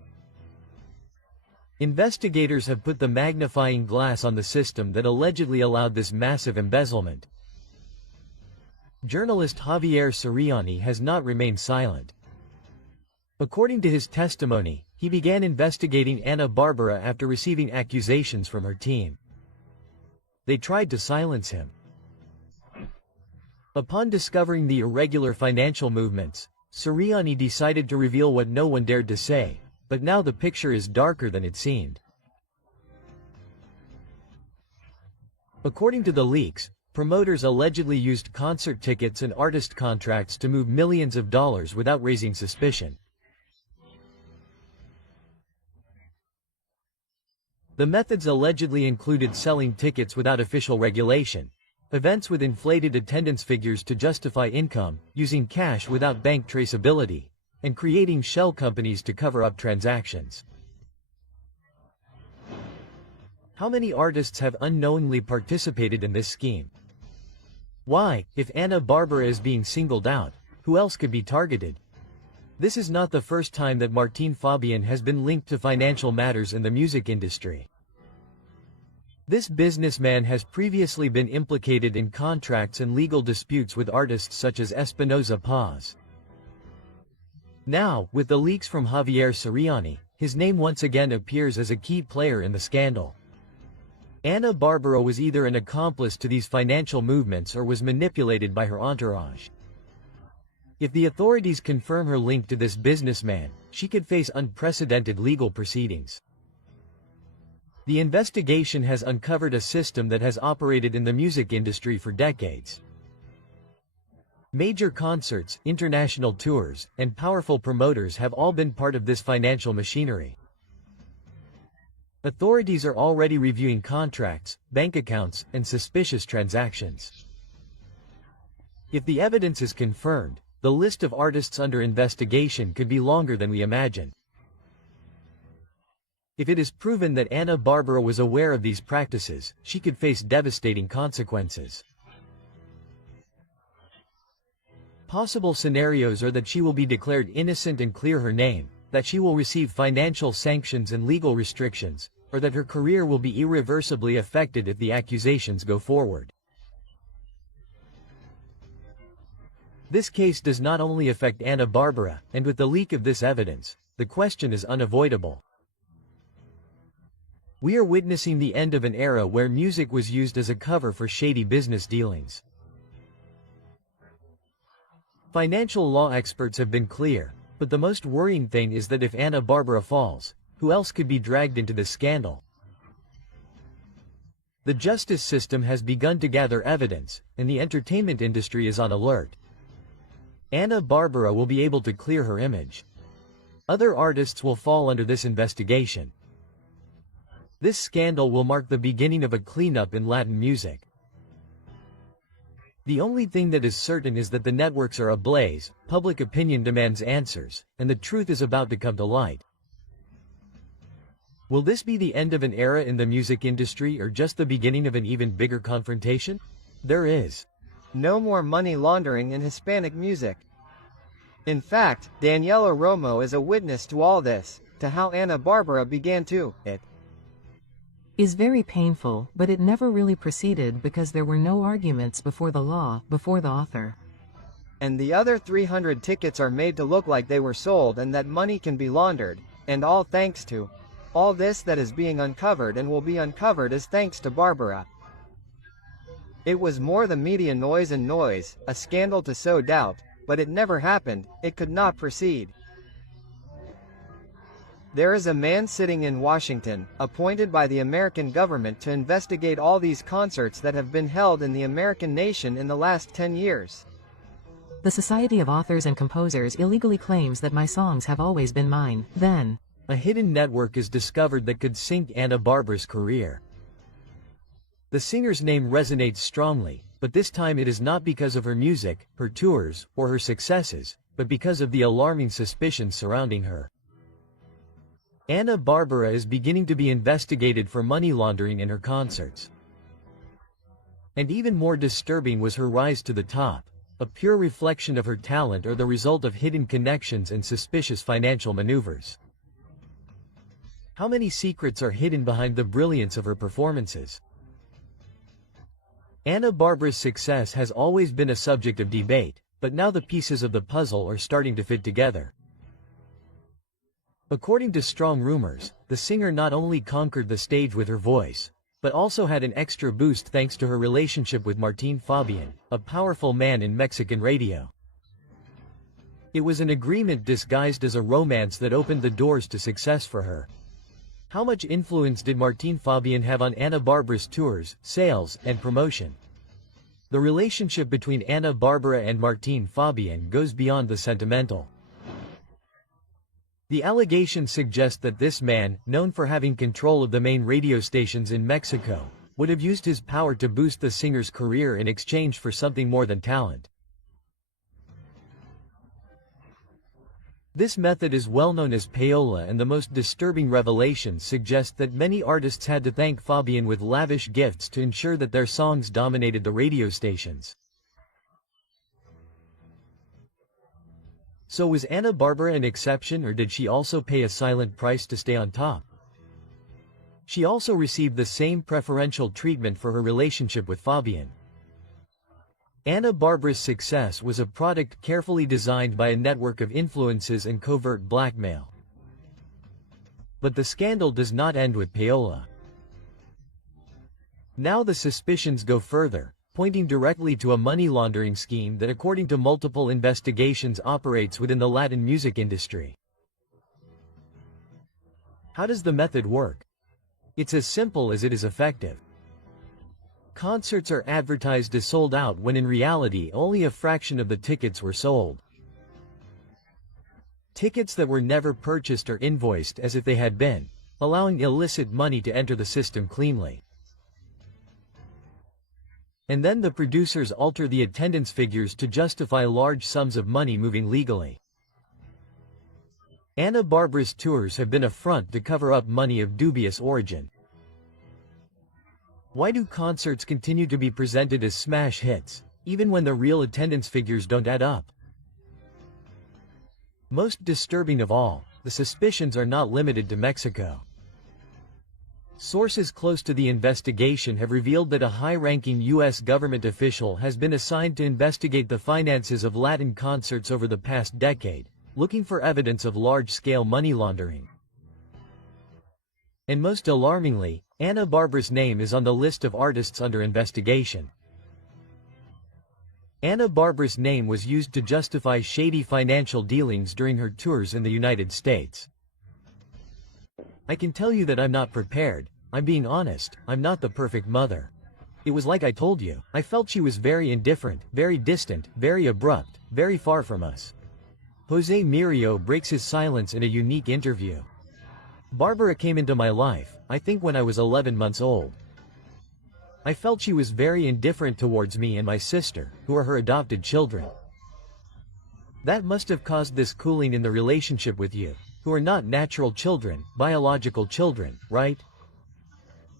Investigators have put the magnifying glass on the system that allegedly allowed this massive embezzlement. Journalist Javier Ceriani has not remained silent. According to his testimony, he began investigating 𝗂𝗑𝗏𝗏 after receiving accusations from her team. They tried to silence him. Upon discovering the irregular financial movements, Ceriani decided to reveal what no one dared to say, but now the picture is darker than it seemed. According to the leaks, promoters allegedly used concert tickets and artist contracts to move millions of dollars without raising suspicion. The methods allegedly included selling tickets without official regulation, events with inflated attendance figures to justify income, using cash without bank traceability, and creating shell companies to cover up transactions. How many artists have unknowingly participated in this scheme? Why, if 𝗂𝗑𝗏𝗏 is being singled out, who else could be targeted? This is not the first time that Martín Fabián has been linked to financial matters in the music industry. This businessman has previously been implicated in contracts and legal disputes with artists such as Espinoza Paz. Now, with the leaks from Javier Ceriani, his name once again appears as a key player in the scandal. 𝗠𝗜𝗡𝗏 was either an accomplice to these financial movements or was manipulated by her entourage. If the authorities confirm her link to this businessman, she could face unprecedented legal proceedings. The investigation has uncovered a system that has operated in the music industry for decades. Major concerts, international tours, and powerful promoters have all been part of this financial machinery. Authorities are already reviewing contracts, bank accounts, and suspicious transactions. If the evidence is confirmed, the list of artists under investigation could be longer than we imagine. If it is proven that 𝗠𝗜𝗡𝗏 was aware of these practices, she could face devastating consequences. Possible scenarios are that she will be declared innocent and clear her name, that she will receive financial sanctions and legal restrictions, or that her career will be irreversibly affected if the accusations go forward. This case does not only affect 𝗠𝗜𝗡𝗏, and with the leak of this evidence, the question is unavoidable. We are witnessing the end of an era where music was used as a cover for shady business dealings. Financial law experts have been clear, but the most worrying thing is that if 𝗠𝗜𝗡𝗏 falls, who else could be dragged into this scandal? The justice system has begun to gather evidence, and the entertainment industry is on alert. 𝗠𝗜𝗡𝗏 will be able to clear her image. Other artists will fall under this investigation. This scandal will mark the beginning of a cleanup in Latin music. The only thing that is certain is that the networks are ablaze, public opinion demands answers, and the truth is about to come to light. Will this be the end of an era in the music industry or just the beginning of an even bigger confrontation? There is no more money laundering in Hispanic music. In fact, Daniela Romo is a witness to all this, to how 𝗠𝗜𝗡𝗏 began to, it is very painful, but it never really proceeded because there were no arguments before the law, before the author. And the other 300 tickets are made to look like they were sold and that money can be laundered, and all thanks to all this that is being uncovered and will be uncovered is thanks to Bárbara. It was more the media noise and noise, a scandal to sow doubt, but it never happened, it could not proceed. There is a man sitting in Washington, appointed by the American government to investigate all these concerts that have been held in the American nation in the last 10 years. The Society of Authors and Composers illegally claims that my songs have always been mine. Then, a hidden network is discovered that could sink 𝗠𝗜𝗡𝗏's career. The singer's name resonates strongly, but this time it is not because of her music, her tours, or her successes, but because of the alarming suspicions surrounding her. 𝗠𝗜𝗡𝗏 is beginning to be investigated for money laundering in her concerts. And even more disturbing was her rise to the top, a pure reflection of her talent or the result of hidden connections and suspicious financial maneuvers. How many secrets are hidden behind the brilliance of her performances? 𝗠𝗜𝗡𝗏's success has always been a subject of debate, but now the pieces of the puzzle are starting to fit together. According to strong rumors, the singer not only conquered the stage with her voice, but also had an extra boost thanks to her relationship with Martín Fabián, a powerful man in Mexican radio. It was an agreement disguised as a romance that opened the doors to success for her. How much influence did Martín Fabián have on 𝗠𝗜𝗡𝗏's tours, sales, and promotion? The relationship between 𝗠𝗜𝗡𝗏 and Martín Fabián goes beyond the sentimental. The allegations suggest that this man, known for having control of the main radio stations in Mexico, would have used his power to boost the singer's career in exchange for something more than talent. This method is well known as Payola, and the most disturbing revelations suggest that many artists had to thank Fabián with lavish gifts to ensure that their songs dominated the radio stations. So was 𝗠𝗜𝗡𝗏 an exception, or did she also pay a silent price to stay on top? She also received the same preferential treatment for her relationship with Fabian. Bárbara's success was a product carefully designed by a network of influences and covert blackmail. But the scandal does not end with Payola. Now the suspicions go further, pointing directly to a money laundering scheme that, according to multiple investigations, operates within the Latin music industry. How does the method work? It's as simple as it is effective. Concerts are advertised as sold out when in reality only a fraction of the tickets were sold. Tickets that were never purchased are invoiced as if they had been, allowing illicit money to enter the system cleanly. And then the producers alter the attendance figures to justify large sums of money moving legally. Bárbara's tours have been a front to cover up money of dubious origin. Why do concerts continue to be presented as smash hits, even when the real attendance figures don't add up? Most disturbing of all, the suspicions are not limited to Mexico. Sources close to the investigation have revealed that a high-ranking U.S. government official has been assigned to investigate the finances of Latin concerts over the past decade, looking for evidence of large-scale money laundering. And most alarmingly, Bárbara's name is on the list of artists under investigation. Bárbara's name was used to justify shady financial dealings during her tours in the United States. I can tell you that I'm not prepared. I'm being honest, I'm not the perfect mother. It was like I told you. I felt she was very indifferent, very distant, very abrupt, very far from us. Jose Murillo breaks his silence in a unique interview. Bárbara came into my life, I think when I was 11 months old. I felt she was very indifferent towards me and my sister, who are her adopted children. That must have caused this cooling in the relationship with you, who are not natural children, biological children, right?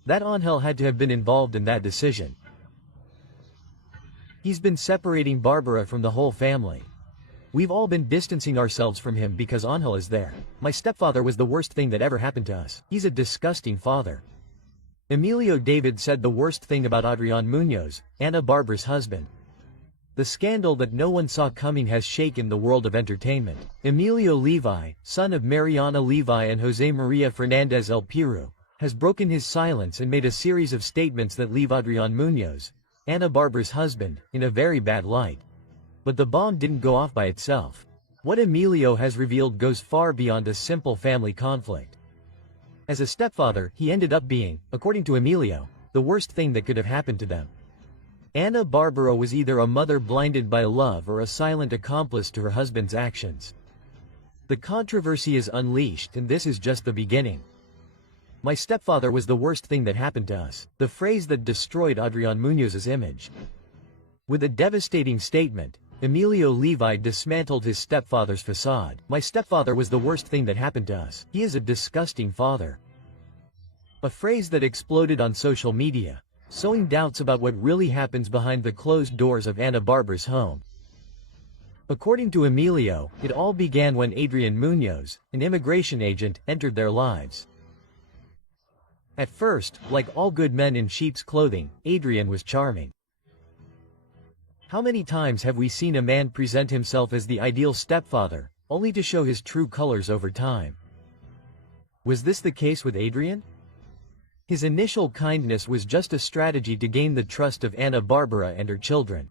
That Ángel had to have been involved in that decision. He's been separating Bárbara from the whole family. We've all been distancing ourselves from him because Ángel is there. My stepfather was the worst thing that ever happened to us. He's a disgusting father. Emilio David said the worst thing about Adrián Muñoz, Bárbara's husband. The scandal that no one saw coming has shaken the world of entertainment. Emilio Levi, son of Mariana Levi and José María Fernández El Piru, has broken his silence and made a series of statements that leave Adrián Muñoz, Bárbara's husband, in a very bad light. But the bomb didn't go off by itself. What Emilio has revealed goes far beyond a simple family conflict. As a stepfather, he ended up being, according to Emilio, the worst thing that could have happened to them. Bárbara was either a mother blinded by love or a silent accomplice to her husband's actions. The controversy is unleashed, and this is just the beginning. My stepfather was the worst thing that happened to us, the phrase that destroyed Adrián Muñoz's image. With a devastating statement, Emilio Levi dismantled his stepfather's facade. My stepfather was the worst thing that happened to us. He is a disgusting father. A phrase that exploded on social media, sowing doubts about what really happens behind the closed doors of Bárbara's home. According to Emilio, it all began when Adrián Muñoz, an immigration agent, entered their lives. At first, like all good men in sheep's clothing, Adrián was charming. How many times have we seen a man present himself as the ideal stepfather, only to show his true colors over time? Was this the case with Adrián? His initial kindness was just a strategy to gain the trust of Bárbara and her children.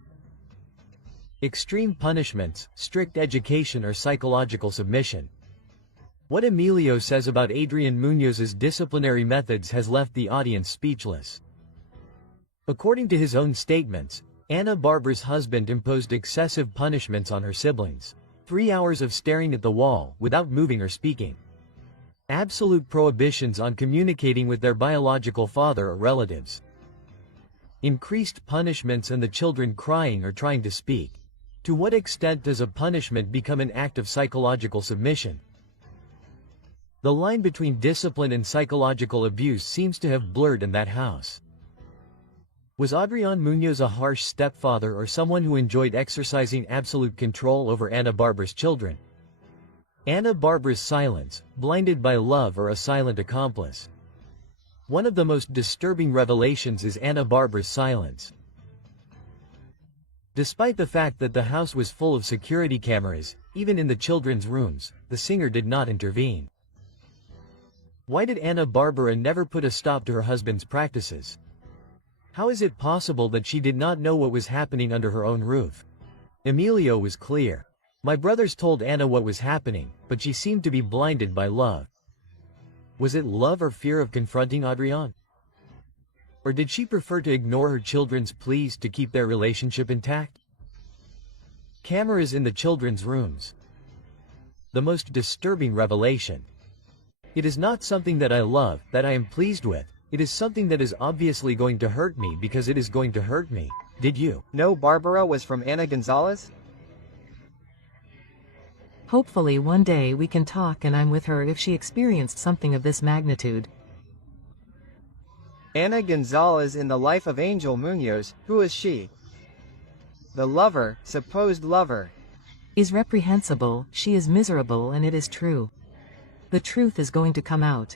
Extreme punishments, strict education, or psychological submission. What Emilio says about Adrián Muñoz's disciplinary methods has left the audience speechless. According to his own statements, Bárbara's husband imposed excessive punishments on her siblings. 3 hours of staring at the wall, without moving or speaking. Absolute prohibitions on communicating with their biological father or relatives. Increased punishments and the children crying or trying to speak. To what extent does a punishment become an act of psychological submission? The line between discipline and psychological abuse seems to have blurred in that house. Was Adrián Muñoz a harsh stepfather or someone who enjoyed exercising absolute control over Bárbara's children? Bárbara's silence, blinded by love, or a silent accomplice? One of the most disturbing revelations is Bárbara's silence. Despite the fact that the house was full of security cameras, even in the children's rooms, the singer did not intervene. Why did Bárbara never put a stop to her husband's practices? How is it possible that she did not know what was happening under her own roof? Emilio was clear. My brothers told Anna what was happening, but she seemed to be blinded by love. Was it love or fear of confronting Adrián? Or did she prefer to ignore her children's pleas to keep their relationship intact? Cameras in the children's rooms. The most disturbing revelation. It is not something that I love, that I am pleased with. It is something that is obviously going to hurt me because it is going to hurt me. Did you know Bárbara was from Ana González? Hopefully one day we can talk and I'm with her if she experienced something of this magnitude. Ana González in the life of Angel Muñoz, who is she? The lover, supposed lover. Is reprehensible, she is miserable and it is true. The truth is going to come out.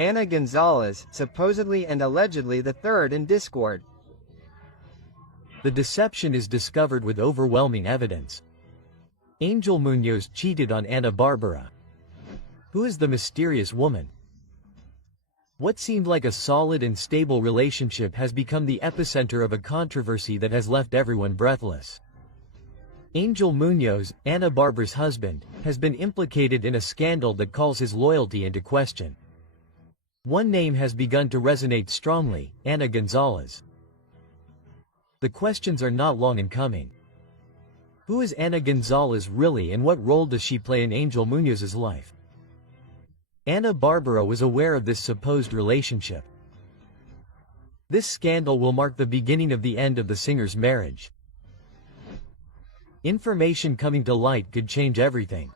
Ana González, supposedly and allegedly the third in discord. The deception is discovered with overwhelming evidence. Angel Muñoz cheated on Bárbara. Who is the mysterious woman? What seemed like a solid and stable relationship has become the epicenter of a controversy that has left everyone breathless. Angel Muñoz, Bárbara's husband, has been implicated in a scandal that calls his loyalty into question. One name has begun to resonate strongly, Ana González. The questions are not long in coming. Who is Ana González really and what role does she play in Angel Muñoz's life? Bárbara was aware of this supposed relationship. This scandal will mark the beginning of the end of the singer's marriage. Information coming to light could change everything.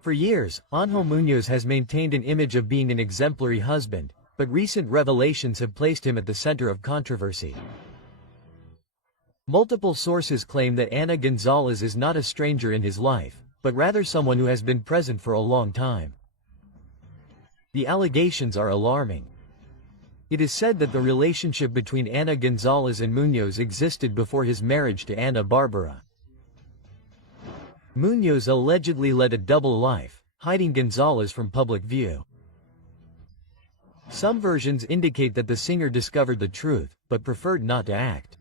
For years, Angel Muñoz has maintained an image of being an exemplary husband, but recent revelations have placed him at the center of controversy. Multiple sources claim that Ana González is not a stranger in his life, but rather someone who has been present for a long time. The allegations are alarming. It is said that the relationship between Ana González and Muñoz existed before his marriage to Bárbara. Muñoz allegedly led a double life, hiding González from public view. Some versions indicate that the singer discovered the truth, but preferred not to act.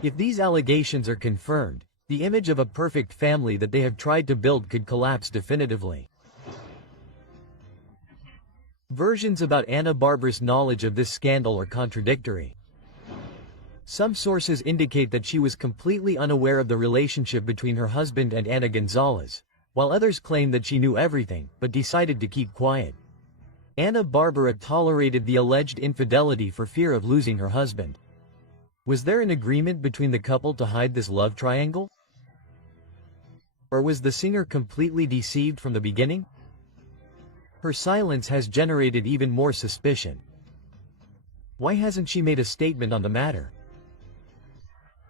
If these allegations are confirmed, the image of a perfect family that they have tried to build could collapse definitively. Versions about Bárbara's knowledge of this scandal are contradictory. Some sources indicate that she was completely unaware of the relationship between her husband and Ana González, while others claim that she knew everything, but decided to keep quiet. Bárbara tolerated the alleged infidelity for fear of losing her husband. Was there an agreement between the couple to hide this love triangle? Or was the singer completely deceived from the beginning? Her silence has generated even more suspicion. Why hasn't she made a statement on the matter?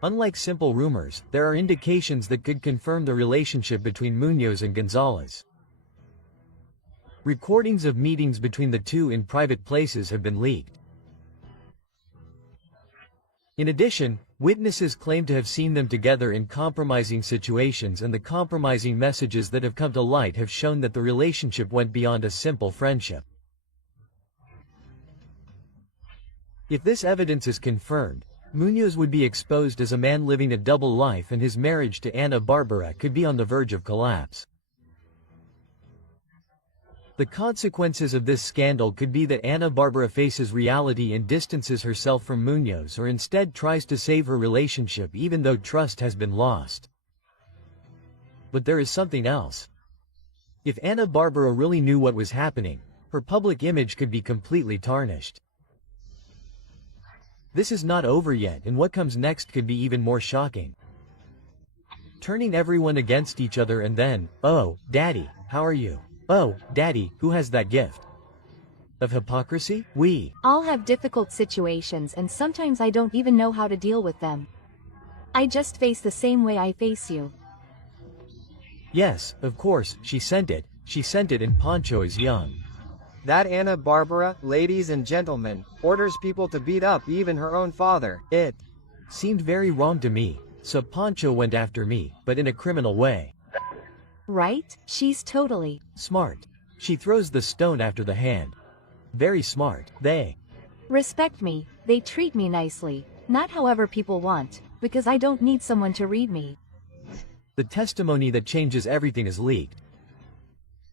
Unlike simple rumors, there are indications that could confirm the relationship between Muñoz and González. Recordings of meetings between the two in private places have been leaked. In addition, witnesses claim to have seen them together in compromising situations, and the compromising messages that have come to light have shown that the relationship went beyond a simple friendship. If this evidence is confirmed, Muñoz would be exposed as a man living a double life, and his marriage to Bárbara could be on the verge of collapse. The consequences of this scandal could be that Bárbara faces reality and distances herself from Muñoz, or instead tries to save her relationship even though trust has been lost. But there is something else. If Bárbara really knew what was happening, her public image could be completely tarnished. This is not over yet, and what comes next could be even more shocking. Turning everyone against each other and then, "Oh, Daddy, how are you? Oh, Daddy, who has that gift?" Of hypocrisy? We all have difficult situations, and sometimes I don't even know how to deal with them. I just face the same way I face you. Yes, of course, she sent it. She sent it and Pancho is young. That Bárbara, ladies and gentlemen, orders people to beat up even her own father. It seemed very wrong to me, so Pancho went after me, but in a criminal way. Right? She's totally smart. She throws the stone after the hand. Very smart. They respect me, they treat me nicely, not however people want, because I don't need someone to read me. The testimony that changes everything is leaked.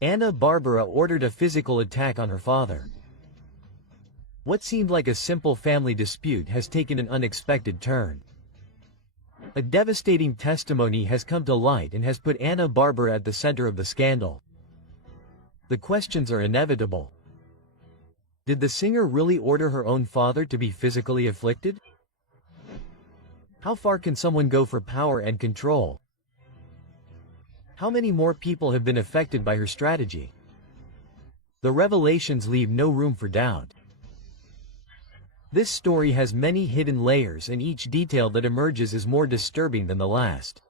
Bárbara ordered a physical attack on her father. What seemed like a simple family dispute has taken an unexpected turn. A devastating testimony has come to light and has put Bárbara at the center of the scandal. The questions are inevitable. Did the singer really order her own father to be physically afflicted? How far can someone go for power and control? How many more people have been affected by her strategy? The revelations leave no room for doubt. This story has many hidden layers, and each detail that emerges is more disturbing than the last.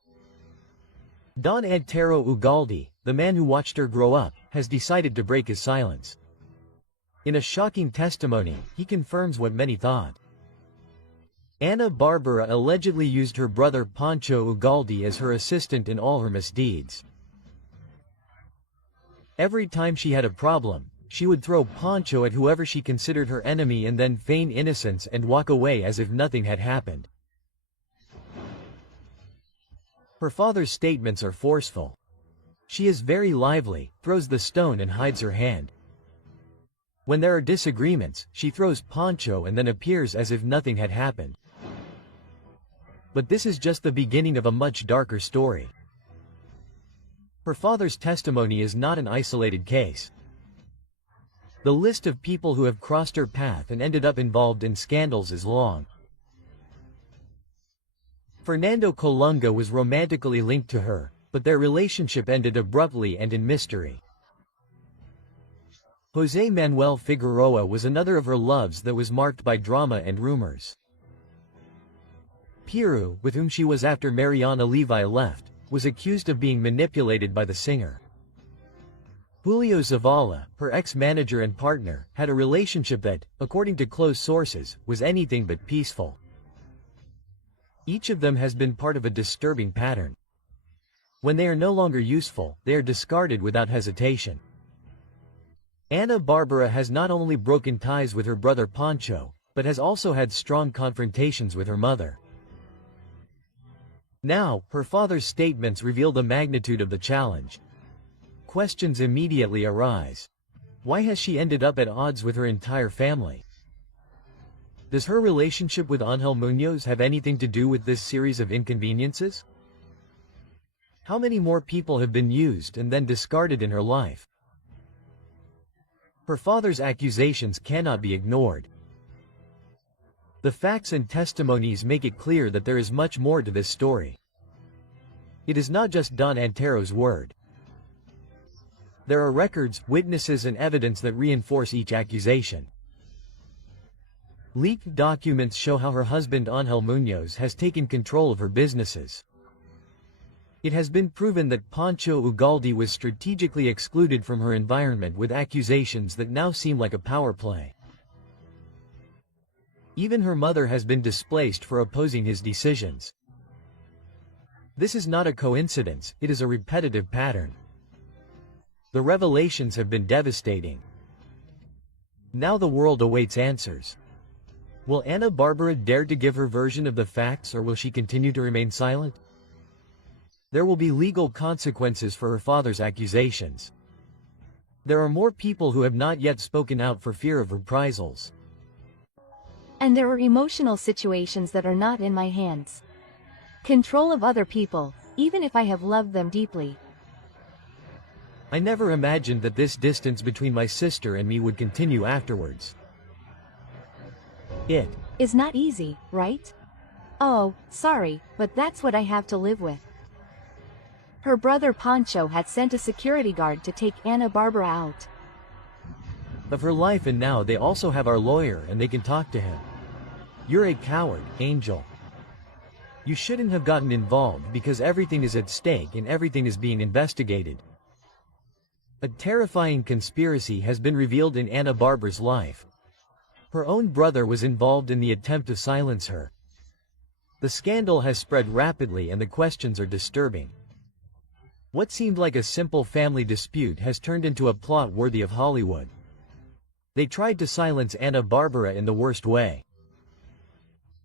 𝗠𝗜𝗟𝗟𝗢𝗡𝗘𝗦, the man who watched her grow up, has decided to break his silence. In a shocking testimony, he confirms what many thought. Bárbara allegedly used her brother Pancho Ugalde as her assistant in all her misdeeds. Every time she had a problem, she would throw Pancho at whoever she considered her enemy and then feign innocence and walk away as if nothing had happened. Her father's statements are forceful. She is very lively, throws the stone and hides her hand. When there are disagreements, she throws Pancho and then appears as if nothing had happened. But this is just the beginning of a much darker story. Her father's testimony is not an isolated case. The list of people who have crossed her path and ended up involved in scandals is long. Fernando Colunga was romantically linked to her, but their relationship ended abruptly and in mystery. José Manuel Figueroa was another of her loves that was marked by drama and rumors. Piru, with whom she was after Mariana Levi left, was accused of being manipulated by the singer. Julio Zavala, her ex-manager and partner, had a relationship that, according to close sources, was anything but peaceful. Each of them has been part of a disturbing pattern. When they are no longer useful, they are discarded without hesitation. Bárbara has not only broken ties with her brother Pancho, but has also had strong confrontations with her mother. Now, her father's statements reveal the magnitude of the challenge. Questions immediately arise. Why has she ended up at odds with her entire family? Does her relationship with Ángel Muñoz have anything to do with this series of inconveniences? How many more people have been used and then discarded in her life? Her father's accusations cannot be ignored. The facts and testimonies make it clear that there is much more to this story. It is not just 𝗠𝗜𝗟𝗟𝗡𝗦's word. There are records, witnesses and evidence that reinforce each accusation. Leaked documents show how her husband Ángel Muñoz has taken control of her businesses. It has been proven that Pancho Ugalde was strategically excluded from her environment with accusations that now seem like a power play. Even her mother has been displaced for opposing his decisions. This is not a coincidence, it is a repetitive pattern. The revelations have been devastating. Now the world awaits answers. Will Bárbara dare to give her version of the facts, or will she continue to remain silent? There will be legal consequences for her father's accusations. There are more people who have not yet spoken out for fear of reprisals. And there are emotional situations that are not in my hands. Control of other people, even if I have loved them deeply. I never imagined that this distance between my sister and me would continue afterwards. It is not easy, right? Oh, sorry, but that's what I have to live with. Her brother Pancho had sent a security guard to take Bárbara out of her life, and now they also have our lawyer and they can talk to him. You're a coward, Angel. You shouldn't have gotten involved because everything is at stake and everything is being investigated. A terrifying conspiracy has been revealed in 𝗂𝗑Bárbara's life. Her own brother was involved in the attempt to silence her. The scandal has spread rapidly and the questions are disturbing. What seemed like a simple family dispute has turned into a plot worthy of Hollywood. They tried to silence 𝗂𝗑Bárbara in the worst way.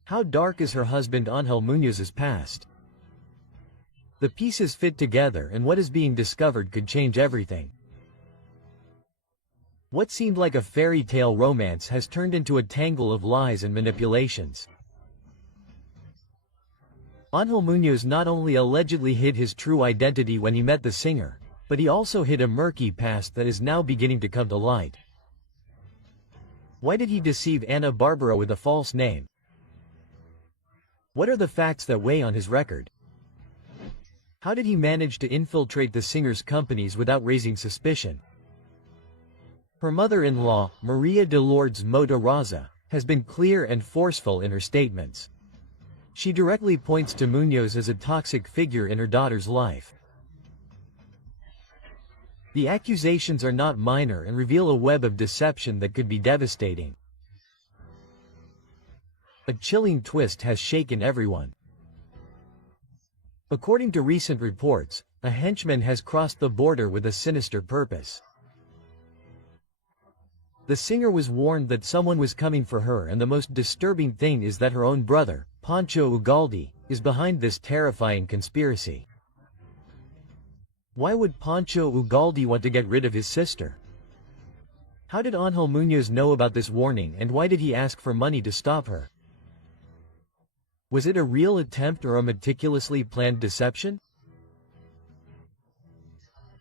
How dark is her husband Ángel Muñoz's past? The pieces fit together and what is being discovered could change everything. What seemed like a fairy tale romance has turned into a tangle of lies and manipulations. Ángel Muñoz not only allegedly hid his true identity when he met the singer, but he also hid a murky past that is now beginning to come to light. Why did he deceive 𝗂𝗑Bárbara with a false name? What are the facts that weigh on his record? How did he manage to infiltrate the singer's companies without raising suspicion? Her mother-in-law, Maria de Lourdes Mota Raza, has been clear and forceful in her statements. She directly points to Muñoz as a toxic figure in her daughter's life. The accusations are not minor and reveal a web of deception that could be devastating. A chilling twist has shaken everyone. According to recent reports, a henchman has crossed the border with a sinister purpose. The singer was warned that someone was coming for her, and the most disturbing thing is that her own brother, 𝗠𝗜𝗥𝗗𝗘𝗥𝗏 is behind this terrifying conspiracy. Why would 𝗠𝗜𝗥𝗗𝗘𝗥𝗏 want to get rid of his sister? How did Ángel Muñoz know about this warning, and why did he ask for money to stop her? Was it a real attempt or a meticulously planned deception?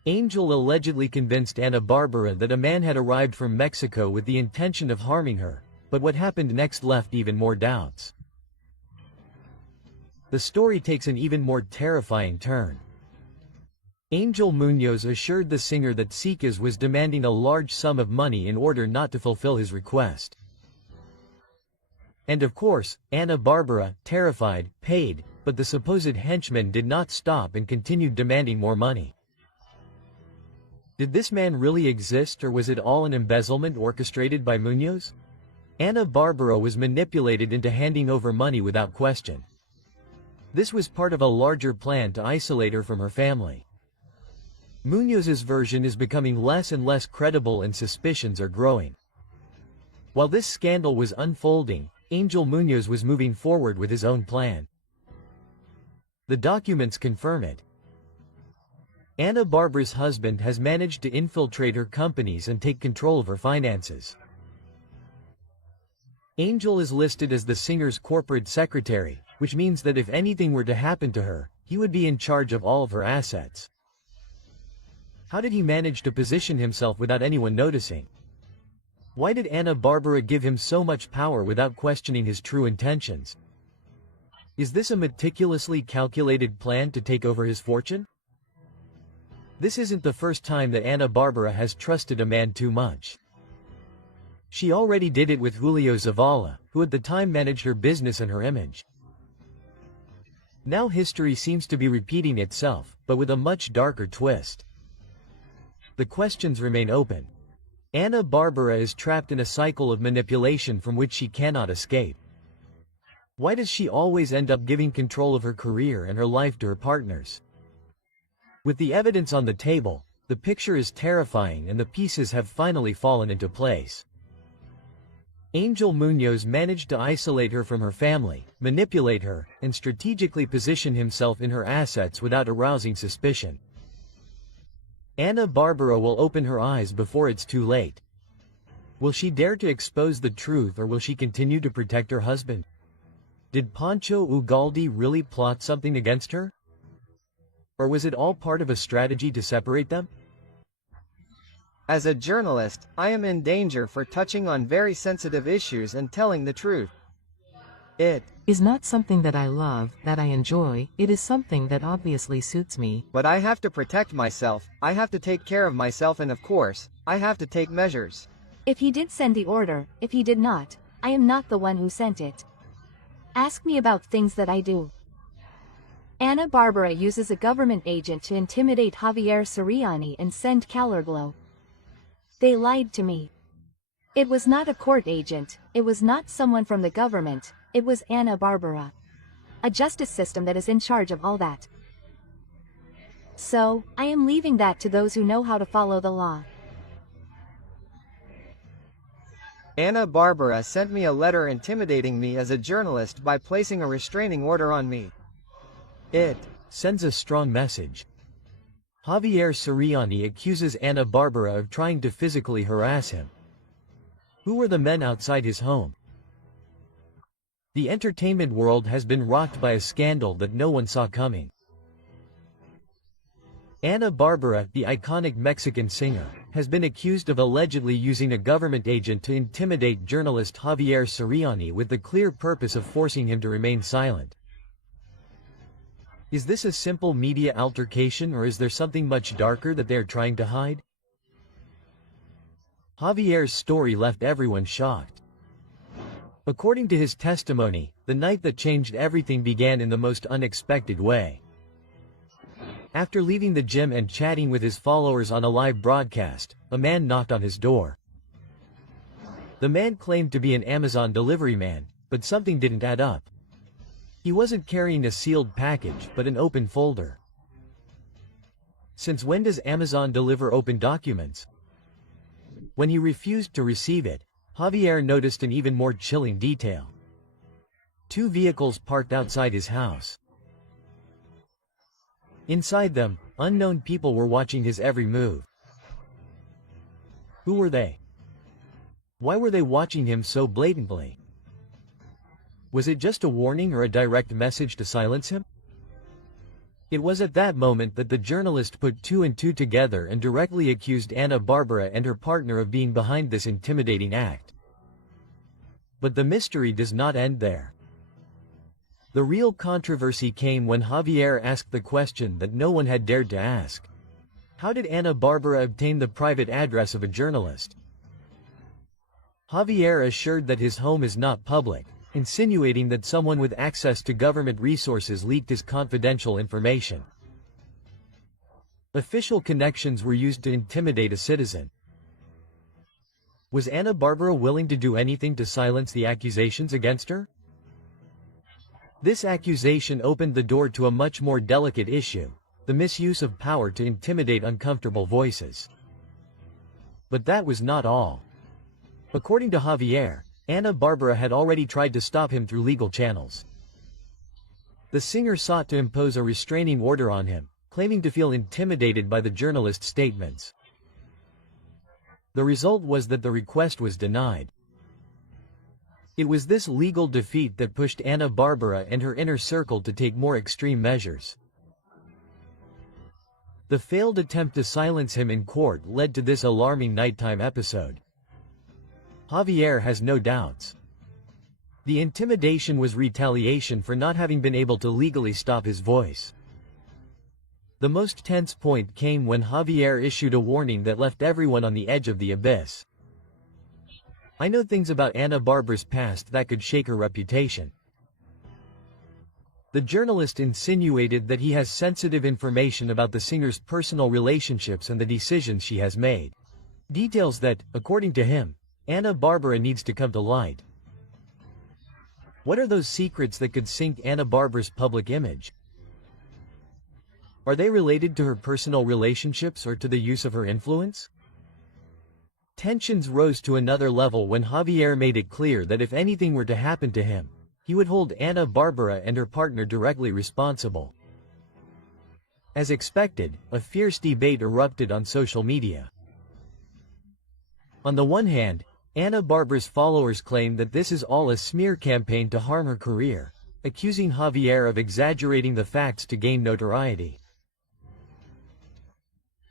Angel allegedly convinced 𝗂𝗑Bárbara that a man had arrived from Mexico with the intention of harming her, but what happened next left even more doubts. The story takes an even more terrifying turn. Ángel Muñoz assured the singer that 𝗍𝗫𝗍 was demanding a large sum of money in order not to fulfill his request. And of course, 𝗂𝗑Bárbara, terrified, paid, but the supposed henchman did not stop and continued demanding more money. Did this man really exist, or was it all an embezzlement orchestrated by Muñoz? 𝗂𝗑Bárbara was manipulated into handing over money without question. This was part of a larger plan to isolate her from her family. Muñoz's version is becoming less and less credible and suspicions are growing. While this scandal was unfolding, Ángel Muñoz was moving forward with his own plan. The documents confirm it. 𝗂𝗑Bárbara's husband has managed to infiltrate her companies and take control of her finances. Ángel is listed as the singer's corporate secretary, which means that if anything were to happen to her, he would be in charge of all of her assets. How did he manage to position himself without anyone noticing? Why did 𝗂𝗑Bárbara give him so much power without questioning his true intentions? Is this a meticulously calculated plan to take over his fortune? This isn't the first time that 𝗂𝗑Bárbara has trusted a man too much. She already did it with Julio Zavala, who at the time managed her business and her image. Now history seems to be repeating itself, but with a much darker twist. The questions remain open. 𝗂𝗑Bárbara is trapped in a cycle of manipulation from which she cannot escape. Why does she always end up giving control of her career and her life to her partners? With the evidence on the table, the picture is terrifying and the pieces have finally fallen into place. Ángel Muñoz managed to isolate her from her family, manipulate her, and strategically position himself in her assets without arousing suspicion. 𝗂𝗑Bárbara will open her eyes before it's too late. Will she dare to expose the truth, or will she continue to protect her husband? Did 𝗠𝗜𝗥𝗗𝗘𝗥𝗏 really plot something against her? Or was it all part of a strategy to separate them? As a journalist, I am in danger for touching on very sensitive issues and telling the truth. It is not something that I love, that I enjoy, it is something that obviously suits me. But I have to protect myself, I have to take care of myself, and of course, I have to take measures. If he did send the order, if he did not, I am not the one who sent it. Ask me about things that I do. Ana Barbara uses a government agent to intimidate Javier Ceriani and send 𝗠𝗜𝗥𝗗𝗥𝗗𝗦. They lied to me. It was not a court agent, it was not someone from the government, it was Ana Barbara. A justice system that is in charge of all that. So, I am leaving that to those who know how to follow the law. Ana Barbara sent me a letter intimidating me as a journalist by placing a restraining order on me. It sends a strong message. Javier Ceriani accuses Ana Barbara of trying to physically harass him. Who were the men outside his home? The entertainment world has been rocked by a scandal that no one saw coming. Ana Barbara, the iconic Mexican singer, has been accused of allegedly using a government agent to intimidate journalist Javier Ceriani with the clear purpose of forcing him to remain silent. Is this a simple media altercation, or is there something much darker that they are trying to hide? Javier's story left everyone shocked. According to his testimony, the night that changed everything began in the most unexpected way. After leaving the gym and chatting with his followers on a live broadcast, a man knocked on his door. The man claimed to be an Amazon delivery man, but something didn't add up. He wasn't carrying a sealed package, but an open folder. Since when does Amazon deliver open documents? When he refused to receive it, Javier noticed an even more chilling detail. 2 vehicles parked outside his house. Inside them, unknown people were watching his every move. Who were they? Why were they watching him so blatantly? Was it just a warning or a direct message to silence him? It was at that moment that the journalist put 2 and 2 together and directly accused Ana Barbara and her partner of being behind this intimidating act. But the mystery does not end there. The real controversy came when Javier asked the question that no one had dared to ask. How did Ana Barbara obtain the private address of a journalist? Javier assured that his home is not public, insinuating that someone with access to government resources leaked his confidential information. Official connections were used to intimidate a citizen. Was Ana Barbara willing to do anything to silence the accusations against her? This accusation opened the door to a much more delicate issue, the misuse of power to intimidate uncomfortable voices. But that was not all. According to Javier, Ana Barbara had already tried to stop him through legal channels. The singer sought to impose a restraining order on him, claiming to feel intimidated by the journalist's statements. The result was that the request was denied. It was this legal defeat that pushed Ana Barbara and her inner circle to take more extreme measures. The failed attempt to silence him in court led to this alarming nighttime episode. Javier has no doubts. The intimidation was retaliation for not having been able to legally stop his voice. The most tense point came when Javier issued a warning that left everyone on the edge of the abyss. I know things about Ana Barbara's past that could shake her reputation. The journalist insinuated that he has sensitive information about the singer's personal relationships and the decisions she has made. Details that, according to him, Ana Barbara needs to come to light. What are those secrets that could sink Ana Barbara's public image? Are they related to her personal relationships or to the use of her influence? Tensions rose to another level when Javier made it clear that if anything were to happen to him, he would hold Ana Barbara and her partner directly responsible. As expected, a fierce debate erupted on social media. On the one hand, Ana Barbara's followers claim that this is all a smear campaign to harm her career, accusing Javier of exaggerating the facts to gain notoriety.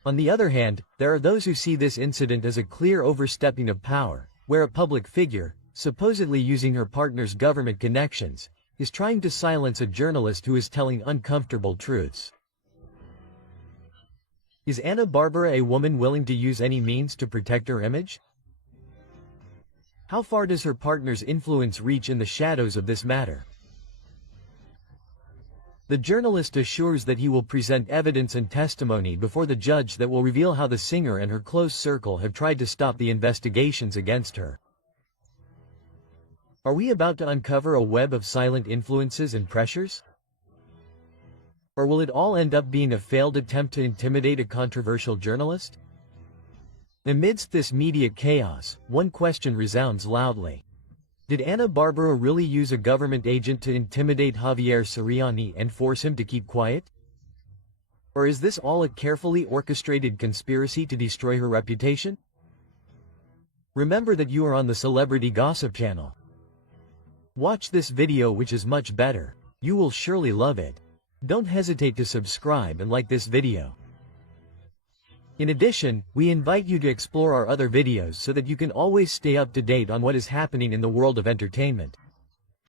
On the other hand, there are those who see this incident as a clear overstepping of power, where a public figure, supposedly using her partner's government connections, is trying to silence a journalist who is telling uncomfortable truths. Is Ana Barbara a woman willing to use any means to protect her image? How far does her partner's influence reach in the shadows of this matter? The journalist assures that he will present evidence and testimony before the judge that will reveal how the singer and her close circle have tried to stop the investigations against her. Are we about to uncover a web of silent influences and pressures? Or will it all end up being a failed attempt to intimidate a controversial journalist? Amidst this media chaos, one question resounds loudly. Did Bárbara really use a government agent to intimidate Javier Ceriani and force him to keep quiet? Or is this all a carefully orchestrated conspiracy to destroy her reputation? Remember that you are on the Celebrity Gossip channel. Watch this video, which is much better. You will surely love it. Don't hesitate to subscribe and like this video. In addition, we invite you to explore our other videos so that you can always stay up to date on what is happening in the world of entertainment.